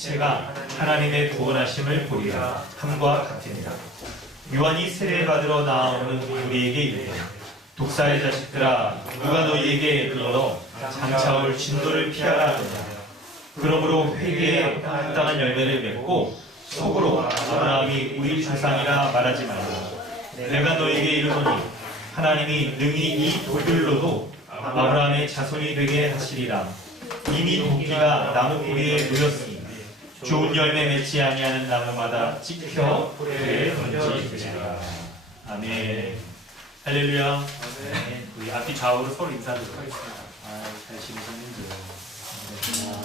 이체가 하나님의 구원하심을 보리라 함과 같으니라. 요한이 세례받으러 나오는 우리에게 이르되 독사의 자식들아 누가 너희에게 이르러 장차올 진노를 피하라 하느냐. 그러므로 회개에 합당한 열매를 맺고 속으로 아브라함이 우리 조상이라 말하지 말라. 내가 너희에게 이르노니 하나님이 능히 이 돌들로도 아브라함의 자손이 되게 하시리라. 이미 도끼가 나무 뿌리에 놓였으니 좋은 열매 맺지 아니하는 나무마다 찍혀 불에 던지리라. 아멘. 할렐루야. 아멘. 우리 앞뒤 좌우로 서로 인사하도록 하겠습니다. 잘 지내셨는지요?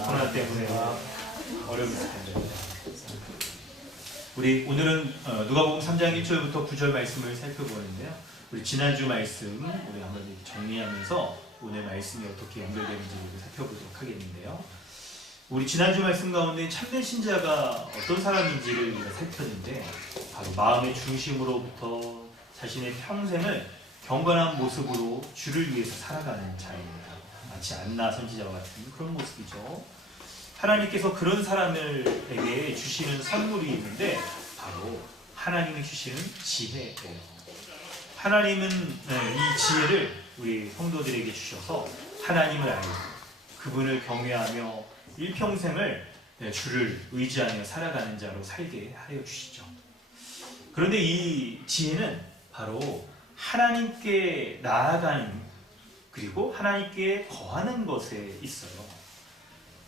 코로나 때문에 어려움이 있을 텐데. 우리 오늘은 누가복음 3장 1절부터 9절 말씀을 살펴보는데요. 우리 지난주 말씀 우리 한번 정리하면서 오늘 말씀이 어떻게 연결되는지 살펴보도록 하겠는데요. 우리 지난주 말씀 가운데 참된 신자가 어떤 사람인지를 우리가 살폈는데 바로 마음의 중심으로부터 자신의 평생을 경건한 모습으로 주를 위해서 살아가는 자입니다. 마치 안나 선지자와 같은 그런 모습이죠. 하나님께서 그런 사람에게 주시는 선물이 있는데 바로 하나님이 주시는 지혜예요. 하나님은 이 지혜를 우리 성도들에게 주셔서 하나님을 알고 그분을 경외하며 일평생을 주를 의지하며 살아가는 자로 살게 하여 주시죠. 그런데 이 지혜는 바로 하나님께 나아가는 그리고 하나님께 거하는 것에 있어요.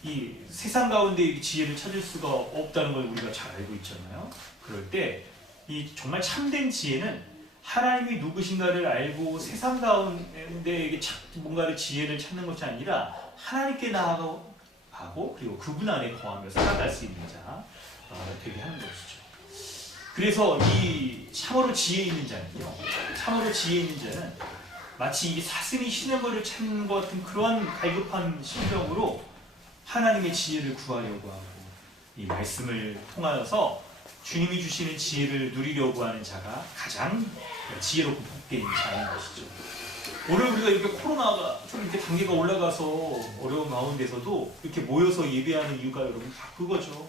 이 세상 가운데 이 지혜를 찾을 수가 없다는 걸 우리가 잘 알고 있잖아요. 그럴 때 이 정말 참된 지혜는 하나님이 누구신가를 알고 세상 가운데 뭔가를 지혜를 찾는 것이 아니라 하나님께 나아가고 그리고 그분 안에 거하며 살아갈 수 있는 자 되게 하는 것이죠. 그래서 이 참으로 지혜 있는 자는요, 참으로 지혜 있는 자는 마치 이 사슴이 시냇물을 찾는 것 같은 그러한 갈급한 심정으로 하나님의 지혜를 구하려고 하고 이 말씀을 통하여서 주님이 주시는 지혜를 누리려고 하는 자가 가장 지혜롭고 복되는 자인 것이죠. 오늘 우리가 이렇게 코로나가 좀 이렇게 단계가 올라가서 어려운 가운데서도 이렇게 모여서 예배하는 이유가 여러분 다 그거죠.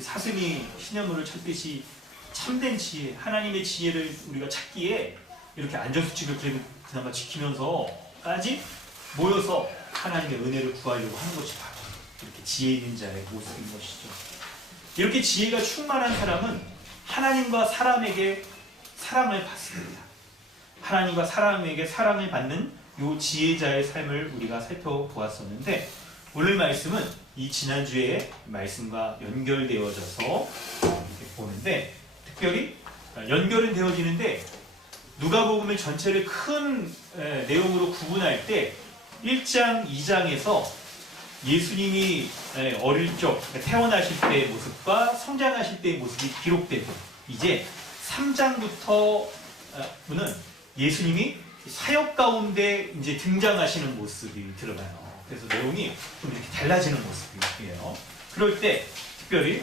사슴이 시냇물을 찾듯이 참된 지혜, 하나님의 지혜를 우리가 찾기에 이렇게 안전수칙을 그나마 지키면서까지 모여서 하나님의 은혜를 구하려고 하는 것이 바로 이렇게 지혜 있는 자의 모습인 것이죠. 이렇게 지혜가 충만한 사람은 하나님과 사람에게 사랑을 받습니다. 하나님과 사람에게 사랑을 받는 이 지혜자의 삶을 우리가 살펴보았었는데 오늘 말씀은 이 지난주의 말씀과 연결되어져서 이렇게 보는데 특별히 연결은 되어지는데 누가복음의 전체를 큰 내용으로 구분할 때 1장, 2장에서 예수님이 어릴 적 태어나실 때의 모습과 성장하실 때의 모습이 기록되고 이제 3장부터는 예수님이 사역 가운데 이제 등장하시는 모습이 드러나요. 그래서 내용이 좀 이렇게 달라지는 모습이에요. 그럴 때 특별히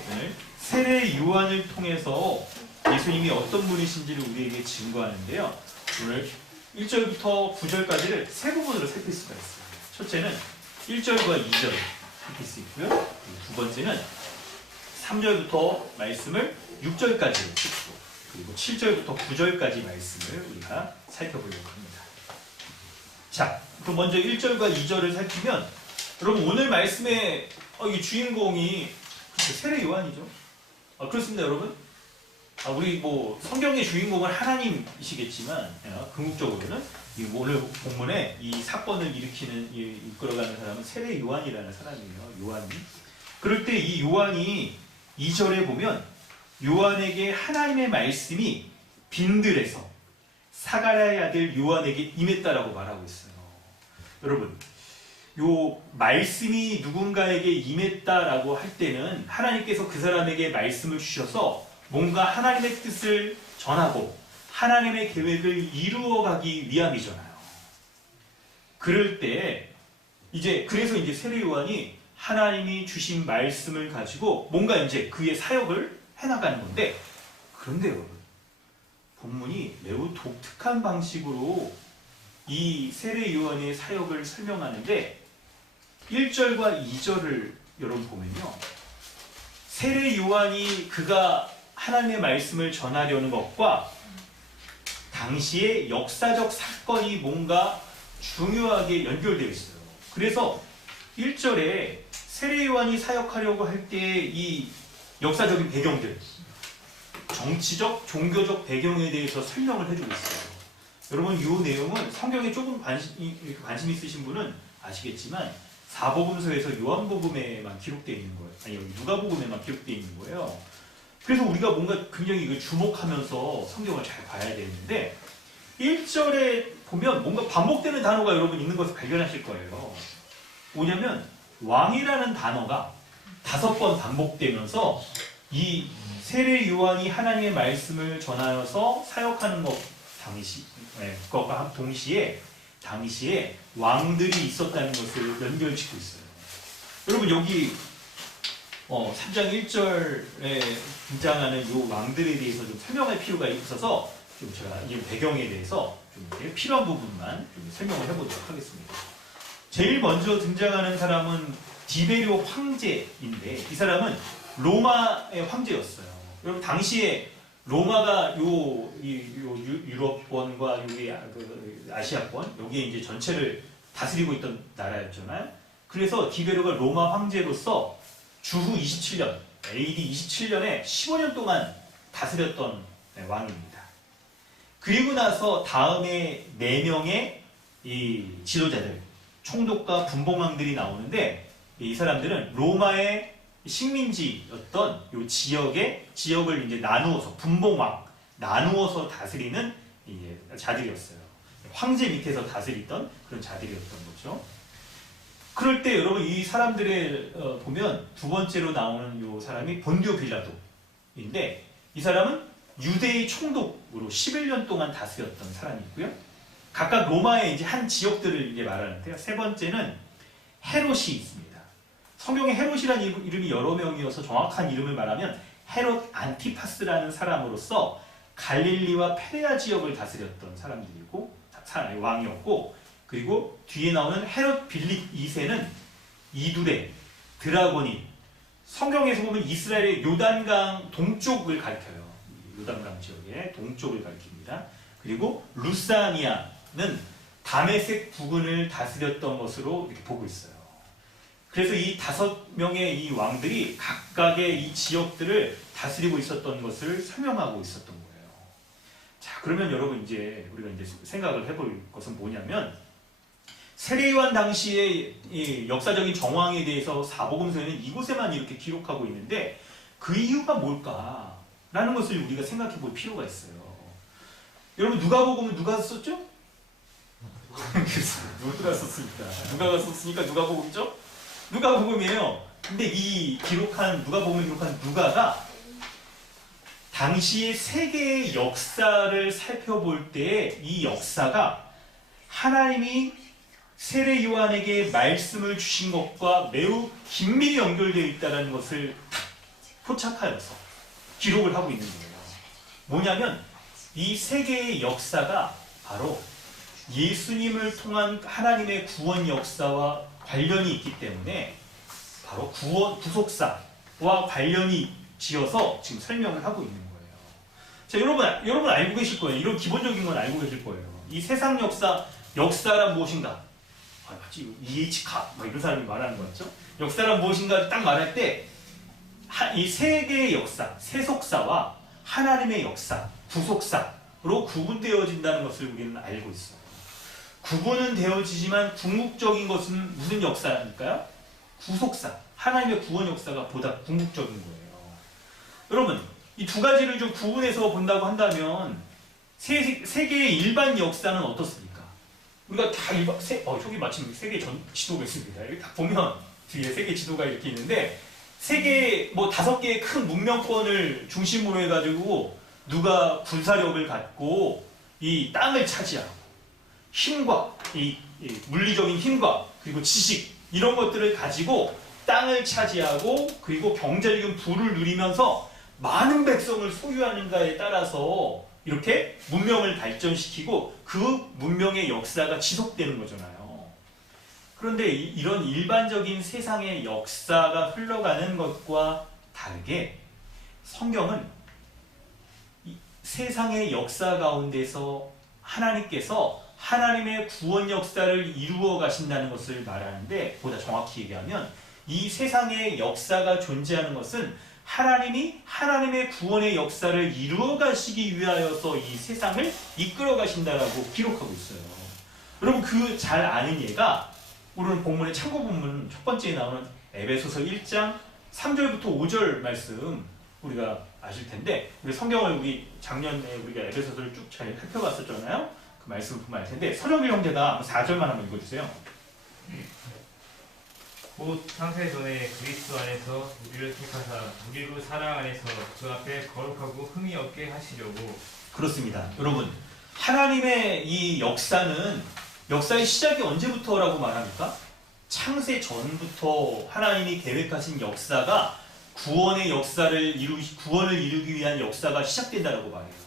세례 요한을 통해서 예수님이 어떤 분이신지를 우리에게 증거하는데요. 오늘 1절부터 9절까지를 세 부분으로 살필 수가 있어요. 첫째는 1절과 2절 살필 수 있고요. 두 번째는 3절부터 말씀을 6절까지 살피고 그리고 7절부터 9절까지 말씀을 우리가 살펴보려고 합니다. 자, 그럼 먼저 1절과 2절을 살피면 여러분 오늘 말씀의 이 주인공이 세례 요한이죠. 그렇습니다, 여러분. 우리 성경의 주인공은 하나님이시겠지만 궁극적으로는 오늘 본문에 이 사건을 이끌어가는 사람은 세례 요한이라는 사람이에요. 요한이. 그럴 때 이 요한이 2절에 보면 요한에게 하나님의 말씀이 빈들에서 사가랴의 아들 요한에게 임했다라고 말하고 있어요. 여러분, 요 말씀이 누군가에게 임했다라고 할 때는 하나님께서 그 사람에게 말씀을 주셔서 뭔가 하나님의 뜻을 전하고 하나님의 계획을 이루어가기 위함이잖아요. 그럴 때 그래서 세례 요한이 하나님이 주신 말씀을 가지고 뭔가 그의 사역을 해나가는 건데, 그런데 여러분 본문이 매우 독특한 방식으로 이 세례 요한의 사역을 설명하는데 1절과 2절을 여러분 보면요, 세례 요한이 그가 하나님의 말씀을 전하려는 것과 당시의 역사적 사건이 뭔가 중요하게 연결되어 있어요. 그래서 1절에 세례 요한이 사역하려고 할 때의 이 역사적인 배경들, 정치적, 종교적 배경에 대해서 설명을 해주고 있어요. 여러분, 이 내용은 성경에 조금 관심 있으신 분은 아시겠지만 사복음서에서 요한복음에만 기록되어 있는 거예요. 아니, 누가복음에만 기록되어 있는 거예요. 그래서 우리가 뭔가 굉장히 이걸 주목하면서 성경을 잘 봐야 되는데 1절에 보면 뭔가 반복되는 단어가 여러분 있는 것을 발견하실 거예요. 뭐냐면 왕이라는 단어가 5번 반복되면서 이 세례 요한이 하나님의 말씀을 전하여서 사역하는 것과 동시에 당시에 왕들이 있었다는 것을 연결짓고 있어요. 여러분, 여기 3장 1절에 등장하는 이 왕들에 대해서 좀 설명할 필요가 있어서 좀 제가 이 배경에 대해서 좀 필요한 부분만 좀 설명을 해보도록 하겠습니다. 제일 먼저 등장하는 사람은 디베리오 황제인데 이 사람은 로마의 황제였어요. 여러분, 당시에 로마가 유럽권과 여기 아시아권 여기에 이제 전체를 다스리고 있던 나라였잖아요. 그래서 디베리오가 로마 황제로서 주후 27년, AD 27년에 15년 동안 다스렸던 왕입니다. 그리고 나서 다음에 4명의 이 지도자들, 총독과 분봉왕들이 나오는데 이 사람들은 로마의 식민지였던 이 지역을 이제 나누어서 분봉왕 나누어서 다스리는 이제 자들이었어요. 황제 밑에서 다스리던 그런 자들이었던 거죠. 그럴 때 여러분 이 사람들을 보면 두 번째로 나오는 이 사람이 본디오 빌라도인데 이 사람은 유대의 총독으로 11년 동안 다스렸던 사람이고요. 각각 로마의 이제 한 지역들을 이제 말하는데요. 세 번째는 헤롯이 있습니다. 성경에 헤롯이라는 이름이 여러 명이어서 정확한 이름을 말하면 헤롯 안티파스라는 사람으로서 갈릴리와 페레아 지역을 다스렸던 왕이었고, 그리고 뒤에 나오는 헤롯 빌립 2세는 이두레, 드라고니, 성경에서 보면 이스라엘의 요단강 동쪽을 가리켜요. 요단강 지역의 동쪽을 가리킵니다. 그리고 루사니아는 다메섹 부근을 다스렸던 것으로 이렇게 보고 있어요. 그래서 이 5명의 이 왕들이 각각의 이 지역들을 다스리고 있었던 것을 설명하고 있었던 거예요. 자, 그러면 여러분 이제 우리가 이제 생각을 해볼 것은 뭐냐면 세례 요한 당시의 이 역사적인 정황에 대해서 사복음서에는 이곳에만 이렇게 기록하고 있는데 그 이유가 뭘까라는 것을 우리가 생각해 볼 필요가 있어요. 여러분, 누가복음은 누가 썼죠? 누가 썼습니까? 누가가 썼으니까 누가복음이죠? 누가복음이에요. 근데 이 누가복음을 기록한 누가가 당시의 세계의 역사를 살펴볼 때 이 역사가 하나님이 세례 요한에게 말씀을 주신 것과 매우 긴밀히 연결되어 있다는 것을 포착하여서 기록을 하고 있는 거예요. 뭐냐면 이 세계의 역사가 바로 예수님을 통한 하나님의 구원 역사와 관련이 있기 때문에 바로 구속사와 관련이 지어서 지금 설명을 하고 있는 거예요. 자, 여러분 알고 계실 거예요. 이런 기본적인 건 알고 계실 거예요. 이 세상 역사란 무엇인가? 마치 E.H. 카 이런 사람이 말하는 거죠. 역사란 무엇인가 딱 말할 때 이 세계의 역사, 세속사와 하나님의 역사, 구속사로 구분되어진다는 것을 우리는 알고 있어요. 구분은 되어지지만 궁극적인 것은 무슨 역사일까요? 구속사, 하나님의 구원 역사가 보다 궁극적인 거예요. 여러분, 이 두 가지를 좀 구분해서 본다고 한다면 세계의 일반 역사는 어떻습니까? 우리가 다 저기 마침 세계 지도가 있습니다. 여기 딱 보면 뒤에 세계 지도가 이렇게 있는데 세계 5개의 큰 문명권을 중심으로 해가지고 누가 군사력을 갖고 이 땅을 차지하고 힘과 이 물리적인 힘과 그리고 지식 이런 것들을 가지고 땅을 차지하고 그리고 경제적인 부를 누리면서 많은 백성을 소유하는가에 따라서 이렇게 문명을 발전시키고 그 문명의 역사가 지속되는 거잖아요. 그런데 이런 일반적인 세상의 역사가 흘러가는 것과 다르게 성경은 세상의 역사 가운데서 하나님께서 하나님의 구원 역사를 이루어 가신다는 것을 말하는데, 보다 정확히 얘기하면 이 세상의 역사가 존재하는 것은 하나님이 하나님의 구원의 역사를 이루어 가시기 위하여서 이 세상을 이끌어 가신다라고 기록하고 있어요. 여러분, 그 잘 아는 예가 오늘 본문의 참고 본문 첫 번째에 나오는 에베소서 1장 3절부터 5절 말씀 우리가 아실 텐데, 우리 성경을 우리 작년에 우리가 에베소서를 쭉 잘 살펴봤었잖아요. 그 말씀을 보면 알 텐데, 서정길 형제가 4절만 한번 읽어주세요. 곧 창세 전에 그리스도 안에서 우리를 택하사 우리로 사랑 안에서 그 앞에 거룩하고 흠이 없게 하시려고. 그렇습니다. 여러분, 하나님의 이 역사는, 역사의 시작이 언제부터라고 말합니까? 창세 전부터 하나님이 계획하신 역사가 구원의 역사를 구원을 이루기 위한 역사가 시작된다라고 말해요.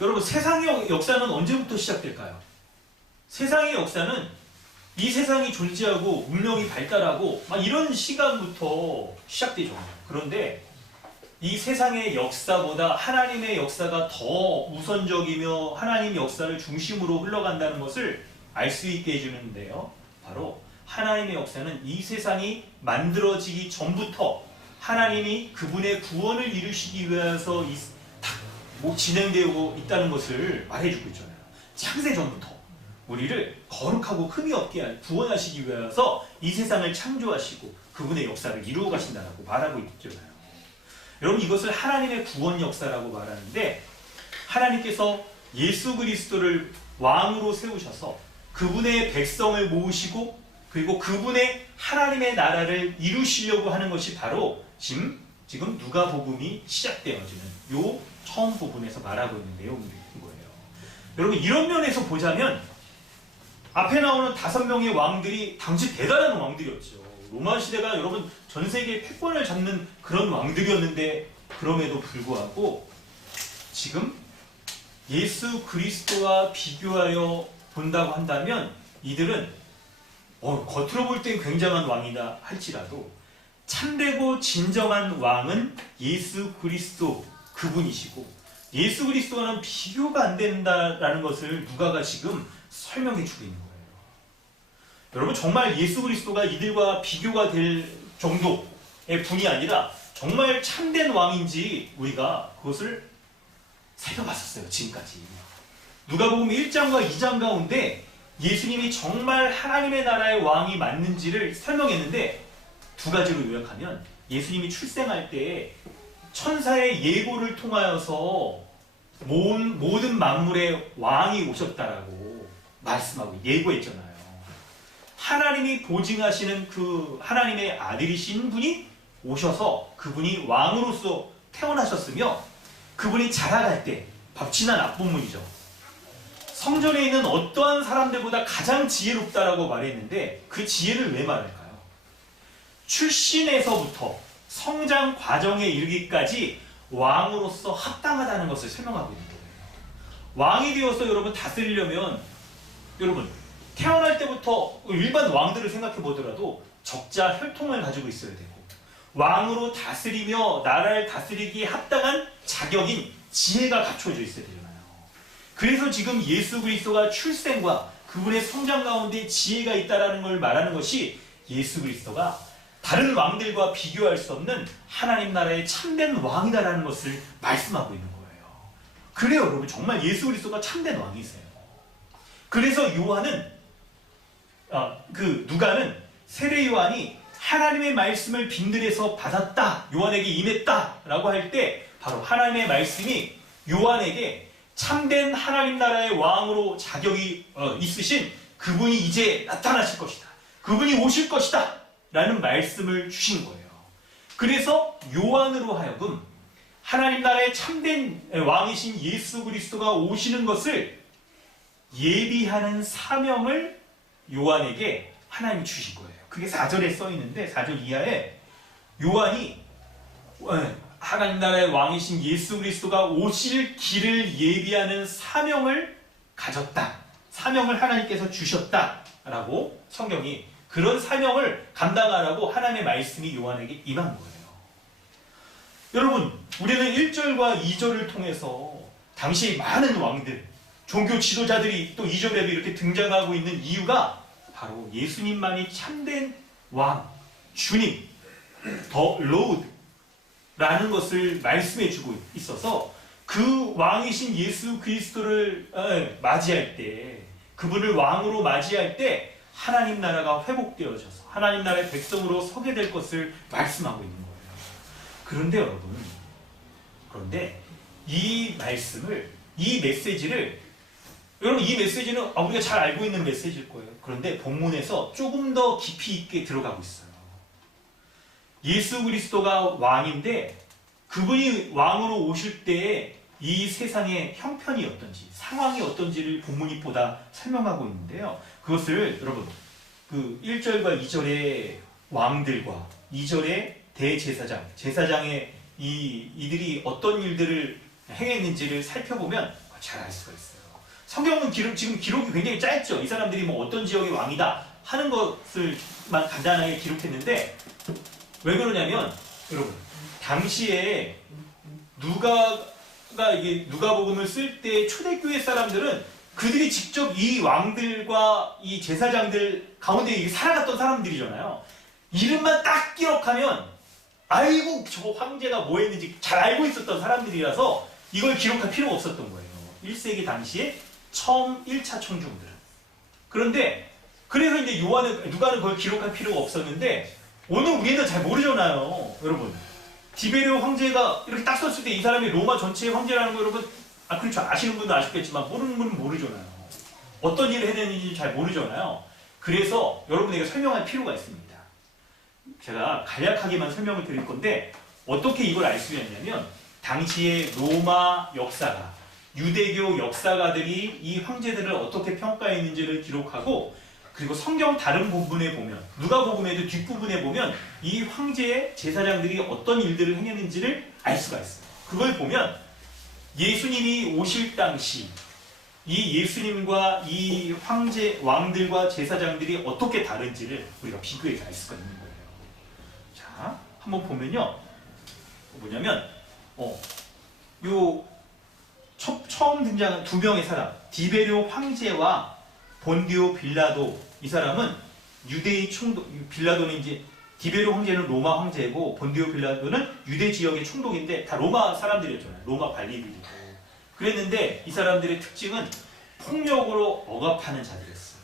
여러분, 세상의 역사는 언제부터 시작될까요? 세상의 역사는 이 세상이 존재하고 문명이 발달하고 막 이런 시간부터 시작되죠. 그런데 이 세상의 역사보다 하나님의 역사가 더 우선적이며 하나님 역사를 중심으로 흘러간다는 것을 알 수 있게 해주는데요. 바로 하나님의 역사는 이 세상이 만들어지기 전부터 하나님이 그분의 구원을 이루시기 위해서 진행되고 있다는 것을 말해주고 있잖아요. 창세 전부터 우리를 거룩하고 흠이 없게 구원하시기 위해서 이 세상을 창조하시고 그분의 역사를 이루어 가신다고 말하고 있잖아요. 여러분, 이것을 하나님의 구원 역사라고 말하는데, 하나님께서 예수 그리스도를 왕으로 세우셔서 그분의 백성을 모으시고 그리고 그분의 하나님의 나라를 이루시려고 하는 것이 바로 지금 누가복음이 시작되어지는 요 처음 부분에서 말하고 있는 내용인 거예요. 여러분, 이런 면에서 보자면 앞에 나오는 5명의 왕들이 당시 대단한 왕들이었죠. 로마 시대가 여러분 전 세계 패권을 잡는 그런 왕들이었는데, 그럼에도 불구하고 지금 예수 그리스도와 비교하여 본다고 한다면 이들은 겉으로 볼 땐 굉장한 왕이다 할지라도 참되고 진정한 왕은 예수 그리스도 그분이시고, 예수 그리스도와는 비교가 안 된다라는 것을 누가가 지금 설명해 주고 있는 거예요. 여러분, 정말 예수 그리스도가 이들과 비교가 될 정도의 분이 아니라 정말 참된 왕인지 우리가 그것을 살펴봤었어요. 지금까지 누가복음 1장과 2장 가운데 예수님이 정말 하나님의 나라의 왕이 맞는지를 설명했는데, 2가지로 요약하면 예수님이 출생할 때 천사의 예고를 통하여서 모든 만물의 왕이 오셨다라고 말씀하고 예고했잖아요. 하나님이 보증하시는 그 하나님의 아들이신 분이 오셔서 그분이 왕으로서 태어나셨으며, 그분이 자라갈 때 밥지난 앞부분이죠. 성전에 있는 어떠한 사람들보다 가장 지혜롭다라고 말했는데, 그 지혜를 왜 말할까요? 출신에서부터 성장 과정에 이르기까지 왕으로서 합당하다는 것을 설명하고 있는 거예요. 왕이 되어서 여러분 다스리려면, 여러분 태어날 때부터 일반 왕들을 생각해 보더라도 적자 혈통을 가지고 있어야 되고, 왕으로 다스리며 나라를 다스리기에 합당한 자격인 지혜가 갖춰져 있어야 되잖아요. 그래서 지금 예수 그리스도가 출생과 그분의 성장 가운데 지혜가 있다라는 걸 말하는 것이, 예수 그리스도가 다른 왕들과 비교할 수 없는 하나님 나라의 참된 왕이다라는 것을 말씀하고 있는 거예요. 그래요, 여러분. 정말 예수 그리스도가 참된 왕이세요. 그래서 누가는 세례 요한이 하나님의 말씀을 빈들에서 받았다, 요한에게 임했다라고 할 때 바로 하나님의 말씀이 요한에게 참된 하나님 나라의 왕으로 자격이 있으신 그분이 이제 나타나실 것이다, 그분이 오실 것이다 라는 말씀을 주신 거예요. 그래서 요한으로 하여금 하나님 나라의 참된 왕이신 예수 그리스도가 오시는 것을 예비하는 사명을 요한에게 하나님이 주신 거예요. 그게 4절에 써 있는데, 4절 이하에 요한이 하나님 나라의 왕이신 예수 그리스도가 오실 길을 예비하는 사명을 가졌다, 사명을 하나님께서 주셨다라고 성경이, 그런 사명을 감당하라고 하나님의 말씀이 요한에게 임한 거예요. 여러분, 우리는 1절과 2절을 통해서 당시 많은 왕들, 종교 지도자들이 또 2절에도 이렇게 등장하고 있는 이유가 바로 예수님만이 참된 왕, 주님, 더 로드라는 것을 말씀해 주고 있어서 그 왕이신 예수 그리스도를 맞이할 때, 그분을 왕으로 맞이할 때 하나님 나라가 회복되어져서 하나님 나라의 백성으로 서게 될 것을 말씀하고 있는 거예요. 그런데 여러분, 이 말씀을, 이 메시지를, 여러분 이 메시지는 우리가 잘 알고 있는 메시지일 거예요. 그런데 본문에서 조금 더 깊이 있게 들어가고 있어요. 예수 그리스도가 왕인데 그분이 왕으로 오실 때에 이 세상의 형편이 어떤지, 상황이 어떤지를 본문이 보다 설명하고 있는데요. 그것을 여러분 그 1절과 2절의 왕들과 2절의 대제사장, 제사장의 이들이 어떤 일들을 행했는지를 살펴보면 잘 알 수가 있어요. 성경은 지금 기록이 굉장히 짧죠. 이 사람들이 뭐 어떤 지역의 왕이다 하는 것을만 간단하게 기록했는데, 왜 그러냐면 여러분 당시에 누가복음을 쓸 때 초대교회 사람들은 그들이 직접 이 왕들과 이 제사장들 가운데 살아갔던 사람들이잖아요. 이름만 딱 기록하면 아이고 저 황제가 뭐 했는지 잘 알고 있었던 사람들이라서 이걸 기록할 필요가 없었던 거예요. 1세기 당시에 처음 1차 청중들은. 그런데 그래서 이제 누가는 그걸 기록할 필요가 없었는데, 오늘 우리는 잘 모르잖아요. 여러분 디베리오 황제가 이렇게 딱 썼을 때 이 사람이 로마 전체의 황제라는 거 여러분 그렇죠. 아시는 분도 아시겠지만 모르는 분은 모르잖아요. 어떤 일을 해냈는지 잘 모르잖아요. 그래서 여러분에게 설명할 필요가 있습니다. 제가 간략하게만 설명을 드릴 건데, 어떻게 이걸 알 수 있냐면 당시의 로마 역사가, 유대교 역사가들이 이 황제들을 어떻게 평가했는지를 기록하고, 그리고 성경 다른 부분에 보면, 누가복음에도 뒷부분에 보면 이 황제의 제사장들이 어떤 일들을 행했는지를 알 수가 있어요. 그걸 보면 예수님이 오실 당시 이 예수님과 이 왕들과 제사장들이 어떻게 다른지를 우리가 비교해서 알 수가 있는 거예요. 자, 한번 보면요. 뭐냐면 처음 등장한 두 명의 사람, 디베리오 황제와 본디오 빌라도, 이 사람은 유대의 빌라도는 이제 디베리오 황제는 로마 황제고 본디오 빌라도는 유대 지역의 총독인데 다 로마 사람들이었잖아요. 로마 관리들이고. 그랬는데 이 사람들의 특징은 폭력으로 억압하는 자들이었어요.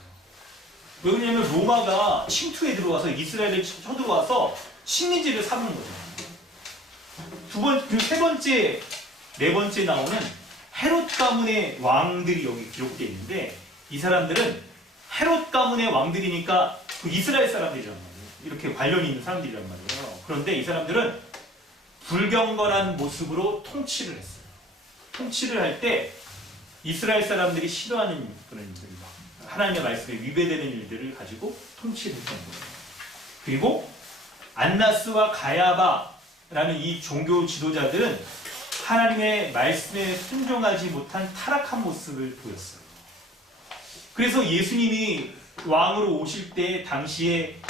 왜 그러냐면 로마가 침투에 들어와서 이스라엘을 쳐들어와서 식민지를 삼은 거죠. 세 번째, 네 번째 나오는 헤롯 가문의 왕들이 여기 기록되어 있는데, 이 사람들은 헤롯 가문의 왕들이니까 그 이스라엘 사람들이란 말이에요. 이렇게 관련이 있는 사람들이란 말이에요. 그런데 이 사람들은 불경건한 모습으로 통치를 했어요. 통치를 할 때 이스라엘 사람들이 싫어하는 그런 일들, 하나님의 말씀에 위배되는 일들을 가지고 통치를 했던 거예요. 그리고 안나스와 가야바라는 이 종교 지도자들은 하나님의 말씀에 순종하지 못한 타락한 모습을 보였어요. 그래서 예수님이 왕으로 오실 때 당시에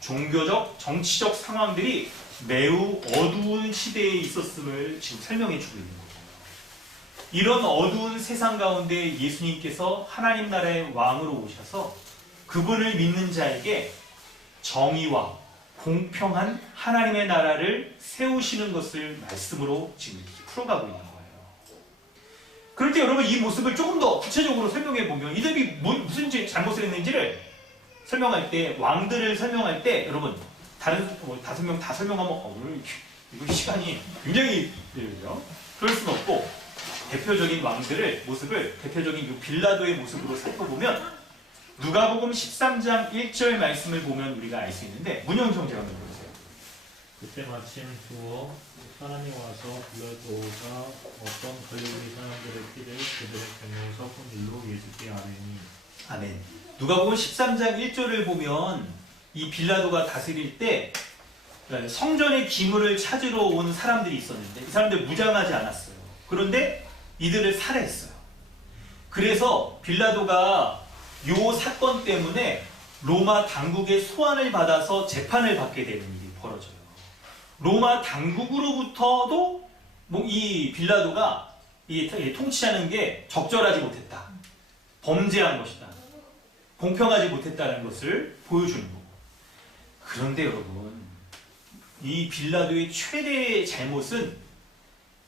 종교적, 정치적 상황들이 매우 어두운 시대에 있었음을 지금 설명해 주고 있는 거예요. 이런 어두운 세상 가운데 예수님께서 하나님 나라의 왕으로 오셔서 그분을 믿는 자에게 정의와 공평한 하나님의 나라를 세우시는 것을 말씀으로 지금 풀어가고 있는 거예요. 그럴 때 여러분 이 모습을 조금 더 구체적으로 설명해 보면, 이들이 무슨 잘못을 했는지를 설명할 때, 왕들을 설명할 때 여러분 다른 5명 다 설명하면 오늘 이거 시간이 굉장히 길죠. 그럴 수는 없고 대표적인 왕들의 모습을 대표적인 빌라도의 모습으로 살펴보면 누가복음 13장 1절 말씀을 보면 우리가 알 수 있는데, 문영 형제가 한번 보세요. 그때 마침 두어 사람이 와서 빌라도가 어떤 갈릴리 사람들의 피를 그들의 병으로 섞은 일로 예수께 아뢰니. 아멘. 누가복음 13장 1절을 보면 이 빌라도가 다스릴 때 성전의 기물을 찾으러 온 사람들이 있었는데 이 사람들 무장하지 않았어요. 그런데 이들을 살해했어요. 그래서 빌라도가 요 사건 때문에 로마 당국의 소환을 받아서 재판을 받게 되는 일이 벌어져요. 로마 당국으로부터도 뭐 이 빌라도가 이 통치하는 게 적절하지 못했다. 범죄한 것이다. 공평하지 못했다는 것을 보여주는 거고. 그런데 여러분, 이 빌라도의 최대의 잘못은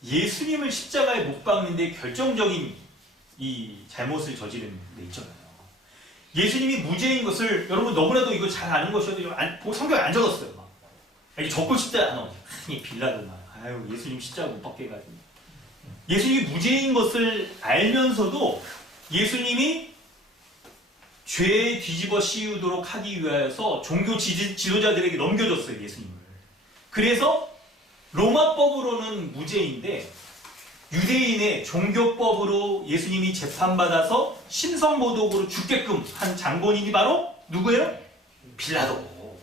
예수님을 십자가에 못 박는데 결정적인 이 잘못을 저지른 데 있잖아요. 예수님이 무죄인 것을 여러분 너무나도 이거 잘 아는 것이어도 성경에 안 적었어요. 막. 이게 적고 싶지 않아. 아니 빌라도 막 아유 예수님 십자가 못 박게 해가지고. 예수님이 무죄인 것을 알면서도 예수님이 죄에 뒤집어 씌우도록 하기 위하여서 종교 지도자들에게 넘겨줬어요. 예수님을. 그래서 로마법으로는 무죄인데 유대인의 종교법으로 예수님이 재판받아서 신성모독으로 죽게끔 한 장본인이 바로 누구예요? 빌라도.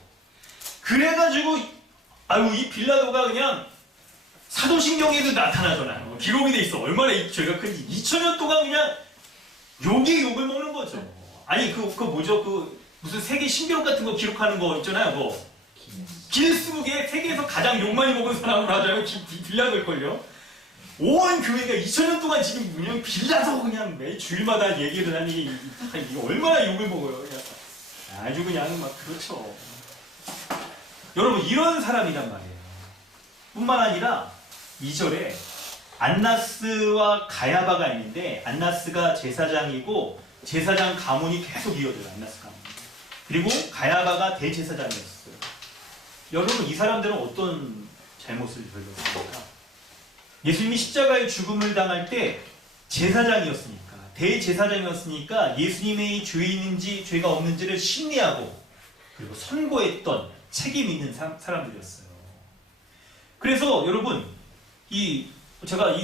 그래가지고 아유 이 빌라도가 그냥 사도신경에도 나타나잖아요. 기록이 돼 있어. 얼마나 이 죄가 큰지. 2000년 동안 그냥 욕에 욕을 먹는 거죠. 아니 그 뭐죠? 그 무슨 세계 신기록 같은 거 기록하는 거 있잖아요. 뭐 기네스북에 세계에서 가장 욕 많이 먹은 사람으로 하자면 빌라도일걸요. 온 교회가 2000년 동안 지금 그냥 빌라도 그냥 매 주일마다 얘기를 하니 이게 얼마나 욕을 먹어요. 그냥 아주 그냥 막 그렇죠. 여러분 이런 사람이란 말이에요. 뿐만 아니라 2절에 안나스와 가야바가 있는데 안나스가 제사장이고 제사장 가문이 계속 이어져요. 안나스 가문. 그리고 가야바가 대제사장이었어요. 여러분 이 사람들은 어떤 잘못을 저질렀습니까? 예수님이 십자가의 죽음을 당할 때 제사장이었으니까 대제사장이었으니까 예수님의 죄 있는지 죄가 없는지를 심리하고 그리고 선고했던 책임 있는 사람들이었어요. 그래서 여러분 제가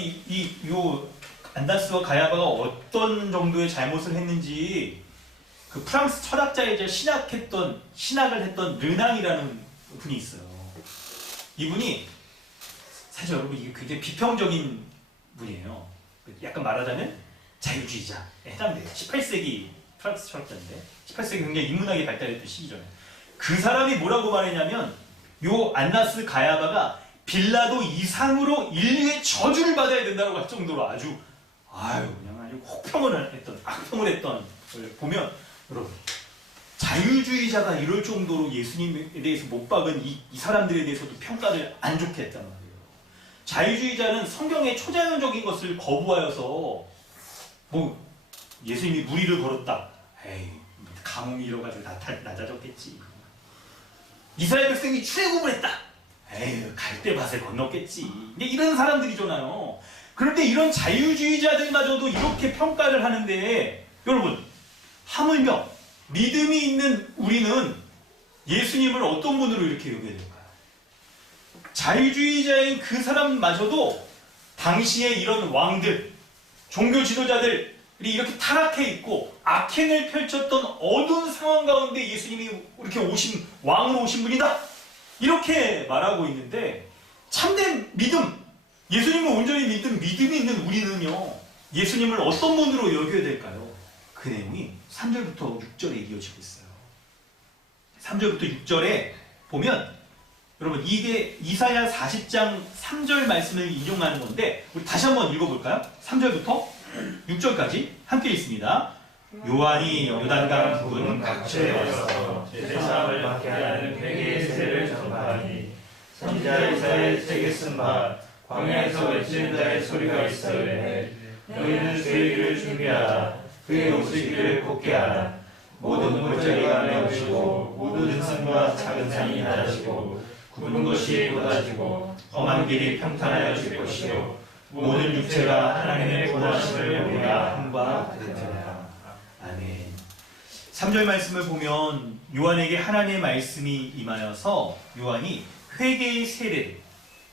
요 안나스와 가야바가 어떤 정도의 잘못을 했는지 그 프랑스 철학자이자 신학을 했던 르낭이라는 분이 있어요. 이분이 사실 여러분 이게 굉장히 비평적인 분이에요. 약간 말하자면 자유주의자에 해당돼요. 18세기 프랑스 철학자인데 18세기 굉장히 인문학이 발달했던 시기잖아요. 그 사람이 뭐라고 말했냐면 요 안나스 가야바가 빌라도 이상으로 인류의 저주를 받아야 된다고 할 정도로 아주 그냥 아주 악평을 했던 걸 보면 여러분 자유주의자가 이럴 정도로 예수님에 대해서 못 박은 이 사람들에 대해서도 평가를 안 좋게 했단 말이에요. 자유주의자는 성경의 초자연적인 것을 거부하여서 뭐 예수님이 무리를 걸었다. 에이 가뭄이 이뤄가지고 낮아졌겠지. 이스라엘 백성이 출애굽을 했다. 에이 갈대밭을 건넜겠지. 근데 이런 사람들이잖아요. 그런데 이런 자유주의자들마저도 이렇게 평가를 하는데 여러분 하물며 믿음이 있는 우리는 예수님을 어떤 분으로 이렇게 여겨야 될까요? 자유주의자인 그 사람마저도 당시에 이런 왕들, 종교 지도자들이 이렇게 타락해 있고 악행을 펼쳤던 어두운 상황 가운데 예수님이 이렇게 왕으로 오신 분이다. 이렇게 말하고 있는데 참된 믿음, 예수님을 온전히 믿음, 믿음이 있는 우리는요 예수님을 어떤 분으로 여겨야 될까요? 그 내용이 3절부터 6절에 이어지고 있어요. 3절부터 6절에 보면 여러분 이게 이사야 40장 3절 말씀을 인용하는 건데 우리 다시 한번 읽어볼까요? 3절부터 6절까지 함께 읽습니다. 요한이 요단강 부근 각처에 와서 제사함을 받게 하는 회개의 세를 전파하니 선지자 이사야의 책에 쓴 바 광야에서 외치는 자의 소리가 있어되 너희는 죄의를 준비하라. 그의 오시기를 곧게 하라. 모든 골짜기가 메우시고 모든 산과 작은 산이 낮아지고 굽은 것이 쏟아지고 험한 길이 평탄하여질 것이요 모든 육체가 하나님의 구원하심을 우리가 한바 되리라. 아멘. 3절 말씀을 보면 요한에게 하나님의 말씀이 임하여서 요한이 회개의 세례,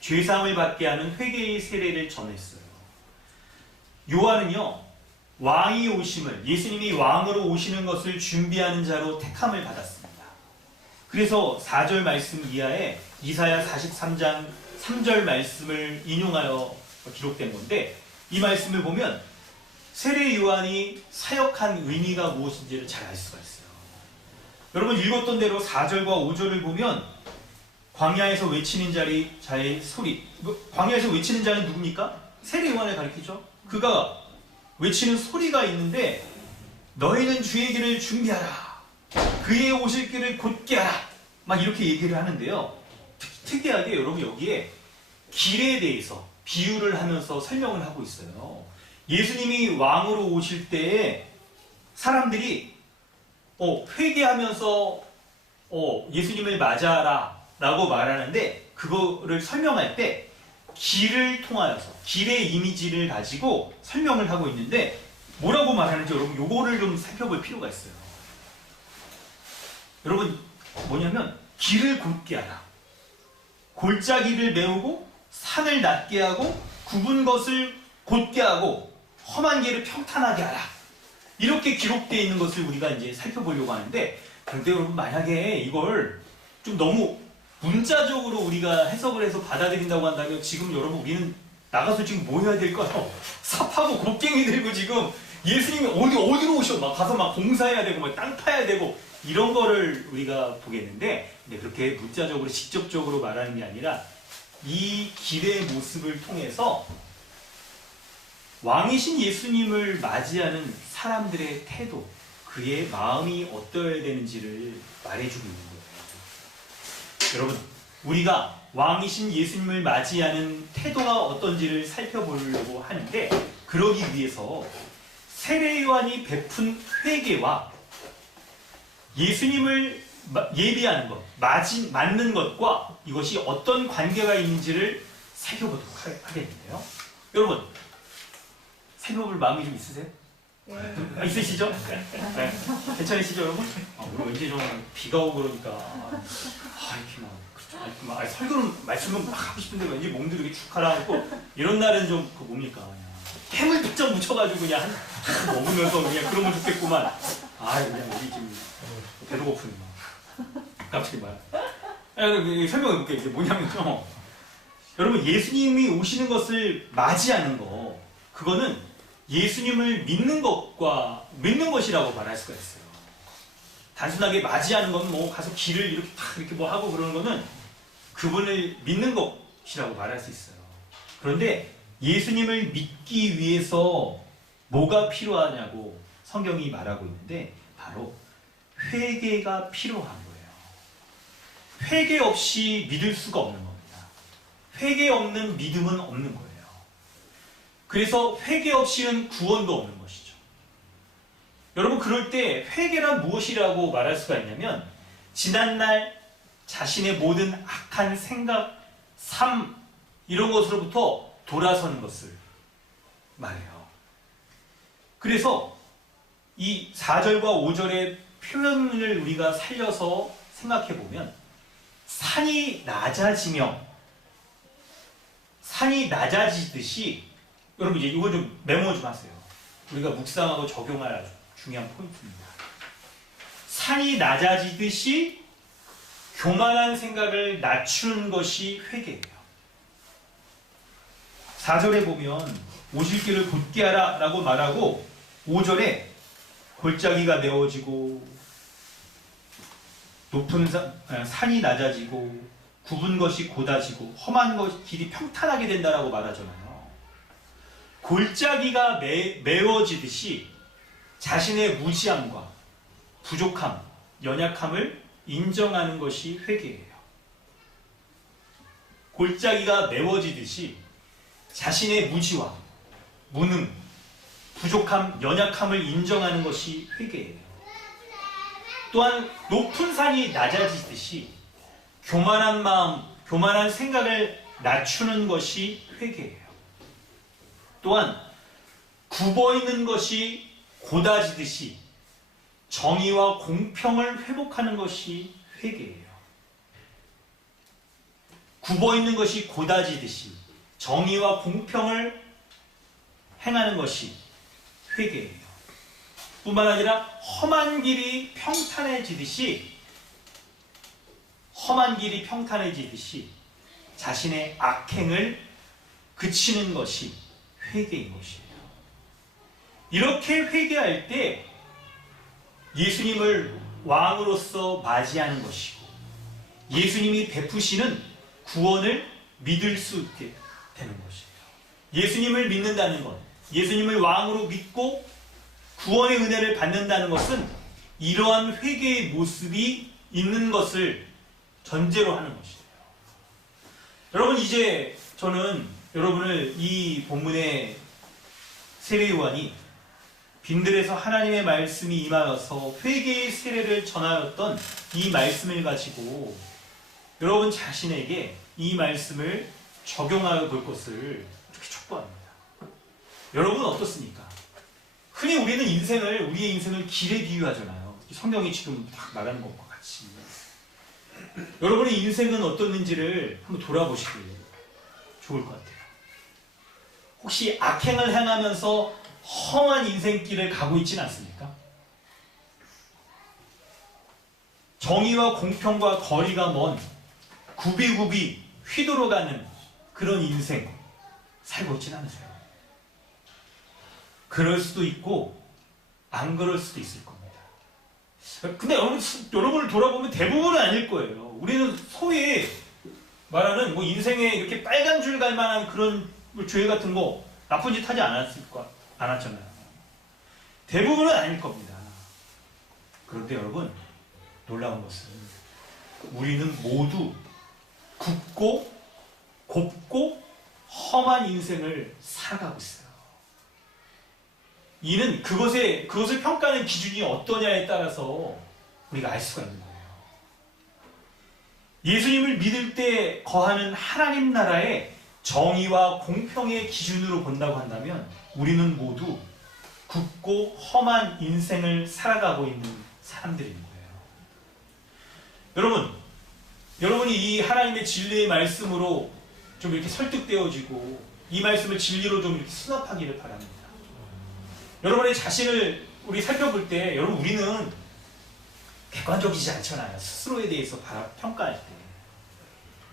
죄사함을 받게 하는 회개의 세례를 전했어요. 요한은요 왕이 오심을, 예수님이 왕으로 오시는 것을 준비하는 자로 택함을 받았습니다. 그래서 4절 말씀 이하에 이사야 43장 3절 말씀을 인용하여 기록된 건데 이 말씀을 보면 세례 요한이 사역한 의미가 무엇인지를 잘 알 수가 있어요. 여러분 읽었던 대로 4절과 5절을 보면 광야에서 외치는 자의 소리. 광야에서 외치는 자는 누굽니까? 세례요한을 가리키죠. 그가 외치는 소리가 있는데 너희는 주의 길을 준비하라. 그의 오실 길을 곧게 하라. 막 이렇게 얘기를 하는데요. 특이하게 여러분 여기에 길에 대해서 비유를 하면서 설명을 하고 있어요. 예수님이 왕으로 오실 때에 사람들이 회개하면서 예수님을 맞아라 라고 말하는데 그거를 설명할 때 길을 통하여서 길의 이미지를 가지고 설명을 하고 있는데 뭐라고 말하는지 여러분 요거를 좀 살펴볼 필요가 있어요. 여러분 뭐냐면 길을 곧게 하라. 골짜기를 메우고 산을 낮게 하고 굽은 것을 곧게 하고 험한 길을 평탄하게 하라. 이렇게 기록되어 있는 것을 우리가 이제 살펴보려고 하는데 그런데 여러분 만약에 이걸 좀 너무 문자적으로 우리가 해석을 해서 받아들인다고 한다면 지금 여러분 우리는 나가서 지금 뭐 해야 될까요? 삽하고 곡괭이 들고 지금 예수님이 어디로 오셔? 막 가서 막 공사해야 되고 막 땅 파야 되고 이런 거를 우리가 보겠는데 근데 그렇게 문자적으로 직접적으로 말하는 게 아니라 이 길의 모습을 통해서 왕이신 예수님을 맞이하는 사람들의 태도, 그의 마음이 어떠해야 되는지를 말해주고 있는 거예요. 여러분, 우리가 왕이신 예수님을 맞이하는 태도가 어떤지를 살펴보려고 하는데 그러기 위해서 세례요한이 베푼 회개와 예수님을 예비하는 것, 맞는 것과 이것이 어떤 관계가 있는지를 살펴보도록 하겠는데요. 여러분, 살펴볼 마음이 좀 있으세요? 네. 있으시죠? 네. 괜찮으시죠, 여러분? 오늘 왠지 좀 비가 오고 그러니까 이렇게 막 설교는 말씀은 막 하고 싶은데 왠지 몸도 이렇게 축 가라앉고 이런 날은 좀 뭡니까? 그냥 햄을 쫙 묻혀가지고 그냥 한 먹으면서 그냥 그러면 좋겠구만. 그냥 우리 지금 배도 고프네. 갑자기 말. 설명해 볼게요. 이게 뭐냐면요. 여러분 예수님이 오시는 것을 맞이하는 거, 그거는 예수님을 믿는 것이라고 말할 수가 있어요. 단순하게 맞이하는 건 뭐 가서 길을 이렇게 탁 이렇게 뭐 하고 그러는 거는 그분을 믿는 것이라고 말할 수 있어요. 그런데 예수님을 믿기 위해서 뭐가 필요하냐고 성경이 말하고 있는데 바로 회개가 필요한 거예요. 회개 없이 믿을 수가 없는 겁니다. 회개 없는 믿음은 없는 거예요. 그래서 회개 없이는 구원도 없는 것이죠. 여러분 그럴 때 회개란 무엇이라고 말할 수가 있냐면 지난날 자신의 모든 악한 생각, 삶 이런 것으로부터 돌아서는 것을 말해요. 그래서 이 4절과 5절의 표현을 우리가 살려서 생각해 보면 산이 낮아지듯이 여러분 이제 이거 좀 메모 좀 하세요. 우리가 묵상하고 적용할 아주 중요한 포인트입니다. 산이 낮아지듯이 교만한 생각을 낮추는 것이 회개예요. 4절에 보면 오실 길을 곧게 하라 라고 말하고 5절에 골짜기가 메워지고 높은 산이 낮아지고 굽은 것이 곧아지고 험한 것 길이 평탄하게 된다라고 말하잖아요. 골짜기가 메워지듯이 자신의 무지함과 부족함, 연약함을 인정하는 것이 회개예요. 골짜기가 메워지듯이 자신의 무지와 무능, 부족함, 연약함을 인정하는 것이 회개예요. 또한 높은 산이 낮아지듯이 교만한 마음, 교만한 생각을 낮추는 것이 회개예요. 또한 굽어있는 것이 곧아지듯이 정의와 공평을 회복하는 것이 회개예요. 굽어있는 것이 곧아지듯이 정의와 공평을 행하는 것이 회개예요. 뿐만 아니라 험한 길이 평탄해지듯이 자신의 악행을 그치는 것이 회개인 것이에요. 이렇게 회개할 때 예수님을 왕으로서 맞이하는 것이고 예수님이 베푸시는 구원을 믿을 수 있게 되는 것이에요. 예수님을 믿는다는 것, 예수님을 왕으로 믿고 구원의 은혜를 받는다는 것은 이러한 회개의 모습이 있는 것을 전제로 하는 것이에요. 여러분, 이제 저는 여러분을 이 본문의 세례 요한이 빈들에서 하나님의 말씀이 임하여서 회개의 세례를 전하였던 이 말씀을 가지고 여러분 자신에게 이 말씀을 적용하여 볼 것을 이렇게 촉구합니다. 여러분은 어떻습니까? 흔히 우리는 우리의 인생을 길에 비유하잖아요. 성경이 지금 딱 말하는 것과 같이. 여러분의 인생은 어떻는지를 한번 돌아보시길 좋을 것 같아요. 혹시 악행을 행하면서 험한 인생길을 가고 있지는 않습니까? 정의와 공평과 거리가 먼 굽이굽이 휘돌아가는 그런 인생 살고 있지는 않으세요? 그럴 수도 있고 안 그럴 수도 있을 겁니다. 근데 여러분을 돌아보면 대부분은 아닐 거예요. 우리는 소위 말하는 인생에 이렇게 빨간 줄 갈 만한 그런 죄 같은 거 나쁜 짓 하지 않았잖아요. 대부분은 아닐 겁니다. 그런데 여러분, 놀라운 것은 우리는 모두 굽고 곱고 험한 인생을 살아가고 있어요. 이는 그것을 평가하는 기준이 어떠냐에 따라서 우리가 알 수가 있는 거예요. 예수님을 믿을 때 거하는 하나님 나라의 정의와 공평의 기준으로 본다고 한다면 우리는 모두 굽고 험한 인생을 살아가고 있는 사람들인 거예요. 여러분이 이 하나님의 진리의 말씀으로 좀 이렇게 설득되어지고 이 말씀을 진리로 좀 이렇게 수납하기를 바랍니다. 여러분의 자신을 우리 살펴볼 때 우리는 객관적이지 않잖아요. 스스로에 대해서 평가할 때.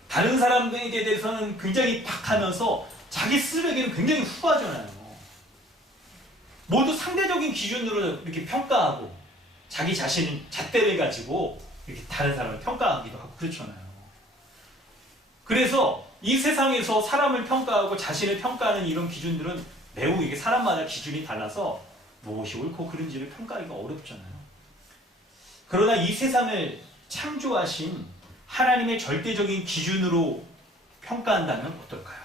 다른 사람들에 대해서는 굉장히 박하면서 자기 스스로에게는 굉장히 후하잖아요. 모두 상대적인 기준으로 이렇게 평가하고 자기 자신은 잣대를 가지고 이렇게 다른 사람을 평가하기도 하고 그렇잖아요. 그래서 이 세상에서 사람을 평가하고 자신을 평가하는 이런 기준들은 매우 이게 사람마다 기준이 달라서 무엇이 옳고 그른지를 평가하기가 어렵잖아요. 그러나 이 세상을 창조하신 하나님의 절대적인 기준으로 평가한다면 어떨까요?